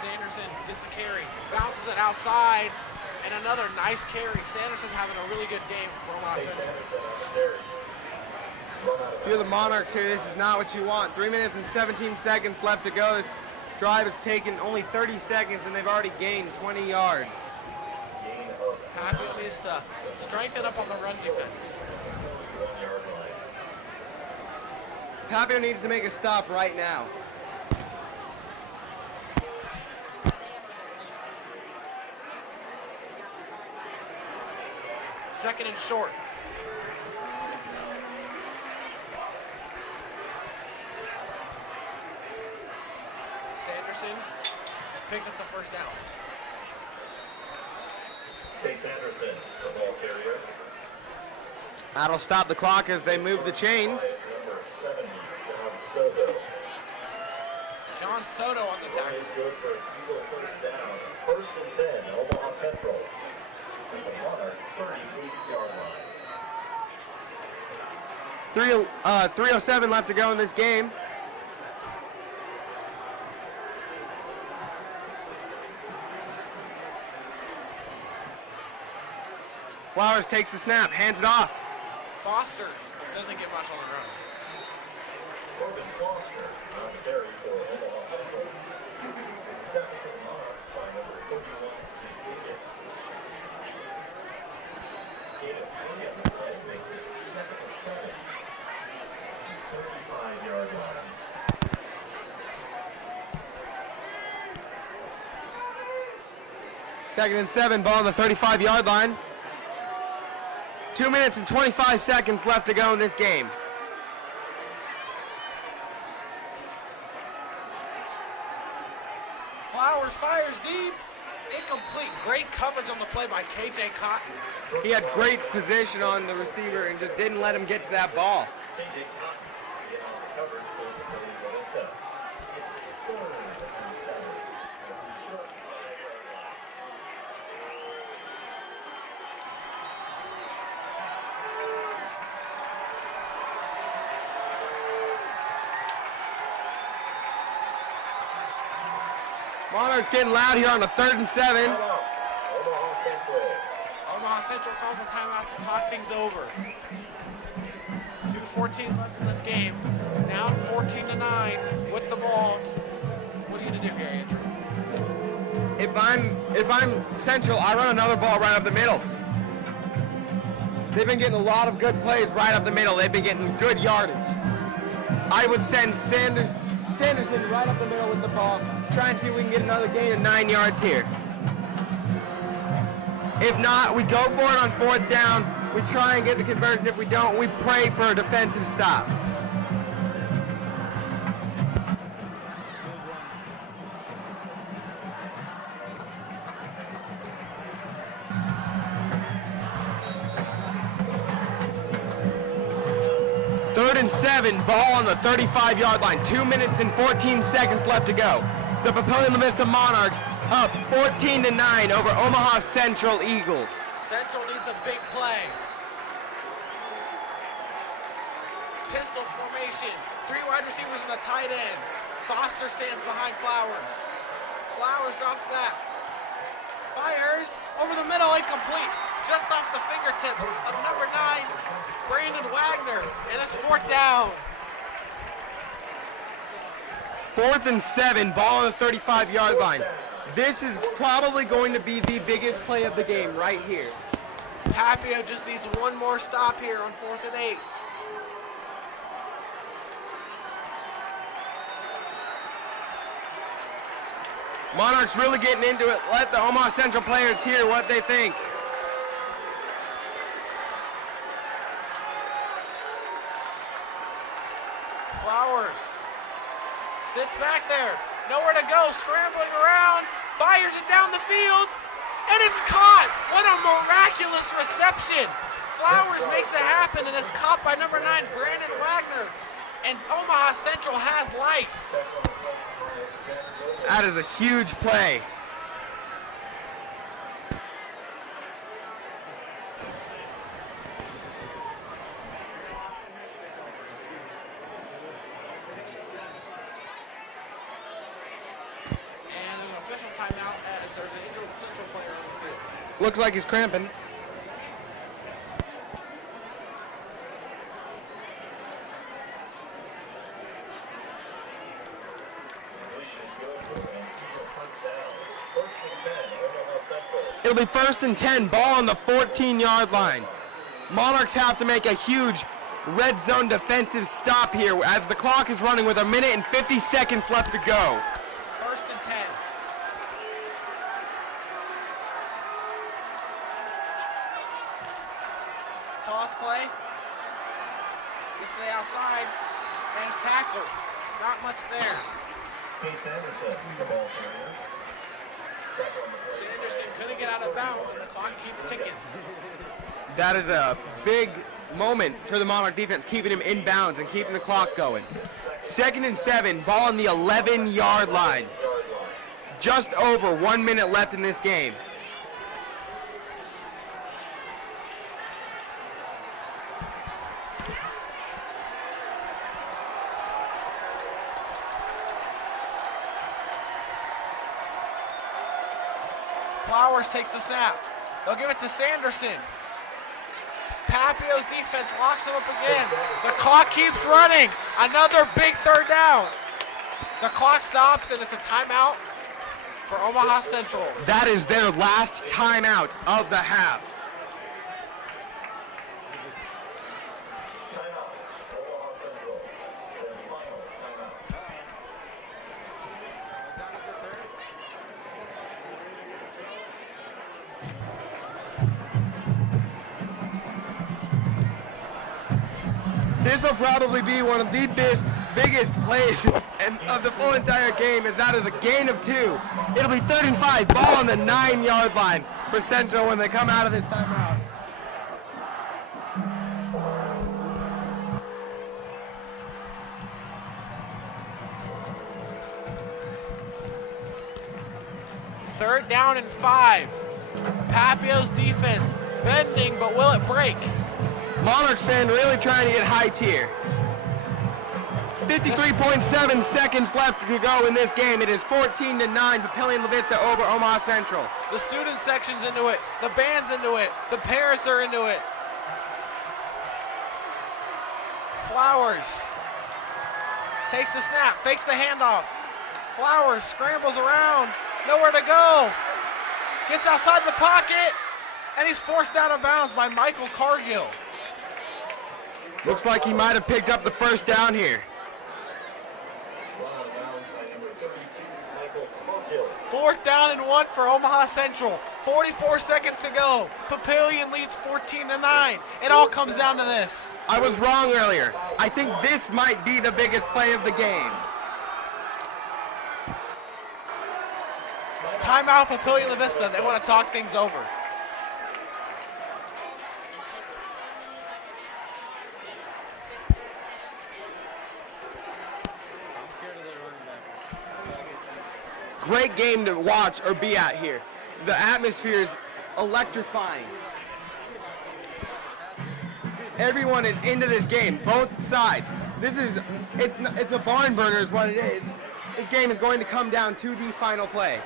Sanderson gets the carry, bounces it outside, and another nice carry. Sanderson having a really good game for Omaha Central. If you're the Monarchs here, this is not what you want. 3 minutes and 17 seconds left to go. This drive has taken only 30 seconds, and they've already gained 20 yards. Papillion needs to strengthen up on the run defense. Papillion needs to make a stop right now. Second and short. Sanderson picks up the first down. Chase Anderson, the ball carrier. That'll stop the clock as they move the chains. Number 70, John Soto. John Soto on the tackle. Is good for Eagle first down. 1st and 10, Omaha Central. At the Monarch 38-yard line. 3:07 left to go in this game. Flowers takes the snap, hands it off. Foster doesn't get much on the run. Corbin Foster on carry for Omaha Central. Tackle for the Monarchs by number 31, Davis. Gain of 3 on the play makes it 2nd and 7. 35-yard line. Second and 7, ball on the 35-yard line. 2 minutes and 25 seconds left to go in this game. Flowers fires deep. Incomplete. Great coverage on the play by KJ Cotton. He had great position on the receiver and just didn't let him get to that ball. KJ Cotton in on the coverage for Papillion La Vista. It's 3rd and 7. Monarchs getting loud here on the 3rd and 7. Omaha Central. Omaha Central calls a timeout to talk things over. 2:14 left in this game. Down 14-9 with the ball. What are you gonna do here, Andrew? If I'm Central, I run another ball right up the middle. They've been getting a lot of good plays right up the middle. They've been getting good yardage. I would send Sanderson right up the middle with the ball. Try and see if we can get another gain of 9 yards here. If not, we go for it on 4th down. We try and get the conversion. If we don't, we pray for a defensive stop. Third and 7, ball on the 35-yard line. 2 minutes and 14 seconds left to go. The Papillion La Vista Monarchs up 14-9 over Omaha Central Eagles. Central needs a big play. Pistol formation. 3 wide receivers and a tight end. Foster stands behind Flowers. Flowers drops back. Fires over the middle, incomplete. Just off the fingertips of number 9, Brandon Wagner. And it's 4th down. 4th and 7, ball on the 35-yard line. This is probably going to be the biggest play of the game right here. Papio just needs one more stop here on 4th and 8. Monarchs really getting into it. Let the Omaha Central players hear what they think. Flowers sits back there, nowhere to go, scrambling around, fires it down the field, and it's caught. What a miraculous reception. Flowers makes it happen, and it's caught by number 9, Brandon Wagner. And Omaha Central has life. That is a huge play. And there's an official timeout as there's an injured Central player on the field. Looks like he's cramping. It'll be 1st and 10, ball on the 14-yard line. Monarchs have to make a huge red zone defensive stop here as the clock is running with 1 minute and 50 seconds left to go. 1st and 10. Toss play. Gets to the outside and tackle. Not much there. Case Anderson, the ball carrier. Sanderson couldn't get out of bounds, and the clock keeps ticking. That is a big moment for the Monarch defense, keeping him in bounds and keeping the clock going. 2nd and 7, ball on the 11-yard line. Just over 1 minute left in this game. Flowers takes the snap. They'll give it to Sanderson. Papio's defense locks him up again. The clock keeps running. Another big 3rd down. The clock stops and it's a timeout for Omaha Central. That is their last timeout of the half. Timeout. Omaha Central. Their final timeout. This will probably be one of the biggest plays of the full entire game, as that is a gain of 2. It'll be 3rd and 5, ball on the 9-yard line for Central when they come out of this timeout. Third down and 5. Papio's defense bending, but will it break? Monarchs fan really trying to get height here. 53.7 seconds left to go in this game. It is 14-9, Papillion La Vista over Omaha Central. The student section's into it. The band's into it. The parents are into it. Flowers takes the snap, fakes the handoff. Flowers scrambles around, nowhere to go. Gets outside the pocket, and he's forced out of bounds by Michael Cargill. Looks like he might have picked up the first down here. Run out of bounds by number 32, Michael Cargill. 4th down and 1 for Omaha Central. 44 seconds to go. Papillion leads 14-9. It all comes down to this. I was wrong earlier. I think this might be the biggest play of the game. Timeout, Papillion La Vista. They want to talk things over. Great game to watch or be at here. The atmosphere is electrifying. Everyone is into this game, both sides. It's a barn burner is what it is. This game is going to come down to the final play.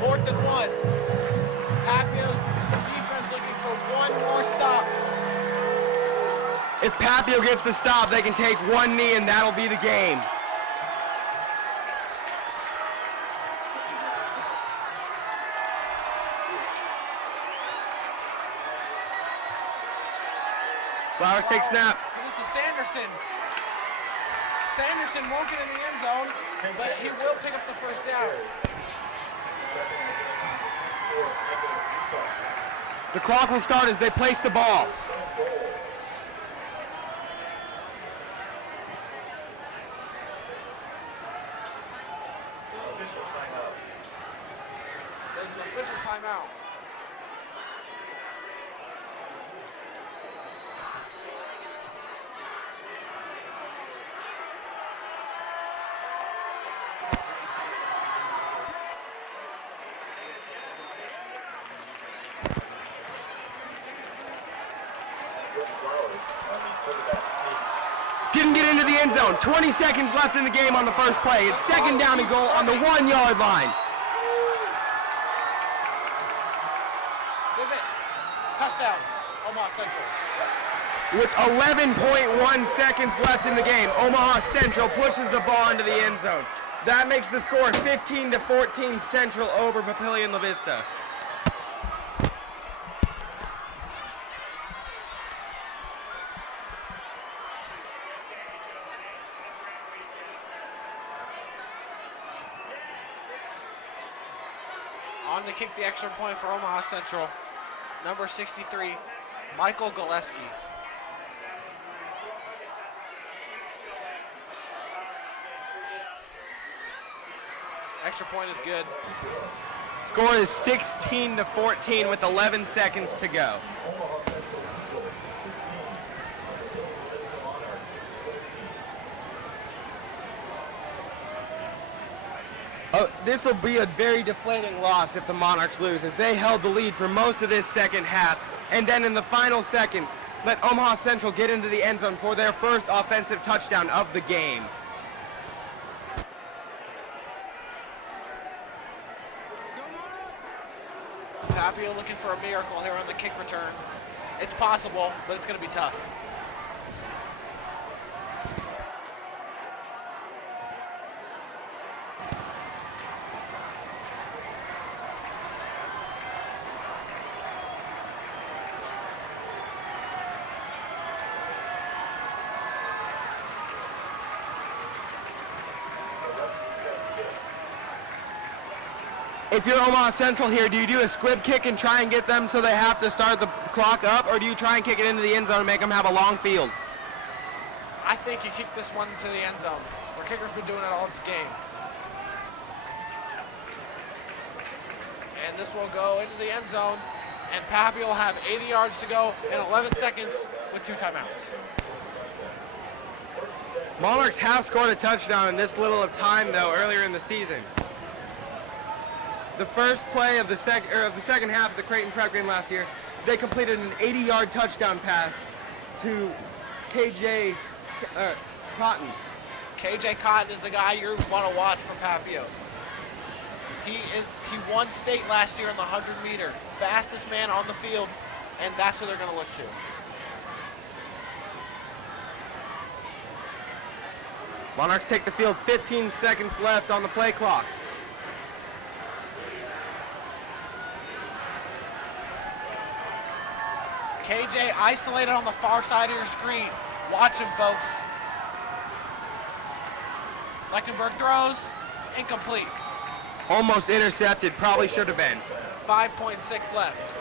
Fourth and 1. Papio's defense looking for one more stop. If Papio gets the stop, they can take one knee and that'll be the game. Flowers take snap. It's to Sanderson. Sanderson won't get in the end zone, but he will pick up the first down. The clock will start as they place the ball. There's an official timeout. Didn't get into the end zone. 20 seconds left in the game on the first play. It's 2nd down and goal on the 1 yard line. Touchdown, Omaha Central. With 11.1 seconds left in the game, Omaha Central pushes the ball into the end zone. That makes the score 15-14 Central over Papillion La Vista. On to kick the extra point for Omaha Central. Number 63, Michael Gillespie. Extra point is good. Score is 16-14 with 11 seconds to go. This will be a very deflating loss if the Monarchs lose, as they held the lead for most of this second half, and then in the final seconds, let Omaha Central get into the end zone for their first offensive touchdown of the game. Papio looking for a miracle here on the kick return. It's possible, but it's going to be tough. If you're Omaha Central here, do you do a squib kick and try and get them so they have to start the clock up, or do you try and kick it into the end zone and make them have a long field? I think you kick this one to the end zone. Our kicker's been doing it all game. And this will go into the end zone, and Papio will have 80 yards to go in 11 seconds with 2 timeouts. Monarchs have scored a touchdown in this little of time, though, earlier in the season. The first play of the second half of the Creighton Prep game last year, they completed an 80-yard touchdown pass to KJ Cotton. KJ Cotton is the guy you want to watch from Papio. He won state last year in the 100-meter. Fastest man on the field, and that's who they're going to look to. Monarchs take the field, 15 seconds left on the play clock. KJ isolated on the far side of your screen. Watch him, folks. Lechtenberg throws, incomplete. Almost intercepted, probably should have been. 5.6 left.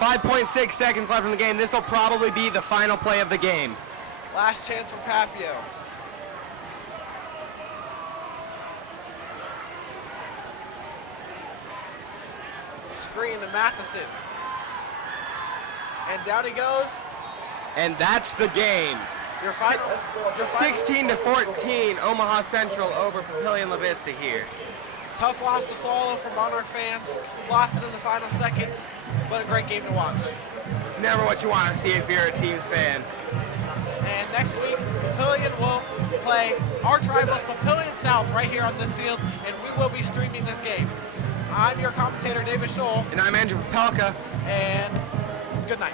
.6 seconds left in the game. This will probably be the final play of the game. Last chance for Papio. Screen to Matheson. And down he goes. And that's the game. Your final. 16-14, Omaha Central over Papillion La Vista here. Tough loss to swallow for Monarch fans. Lost it in the final seconds, but a great game to watch. It's never what you want to see if you're a team's fan. And next week, Papillion will play arch rivals Papillion South right here on this field, and we will be streaming this game. I'm your commentator, David Scholl. And I'm Andrew Papelka. And good night.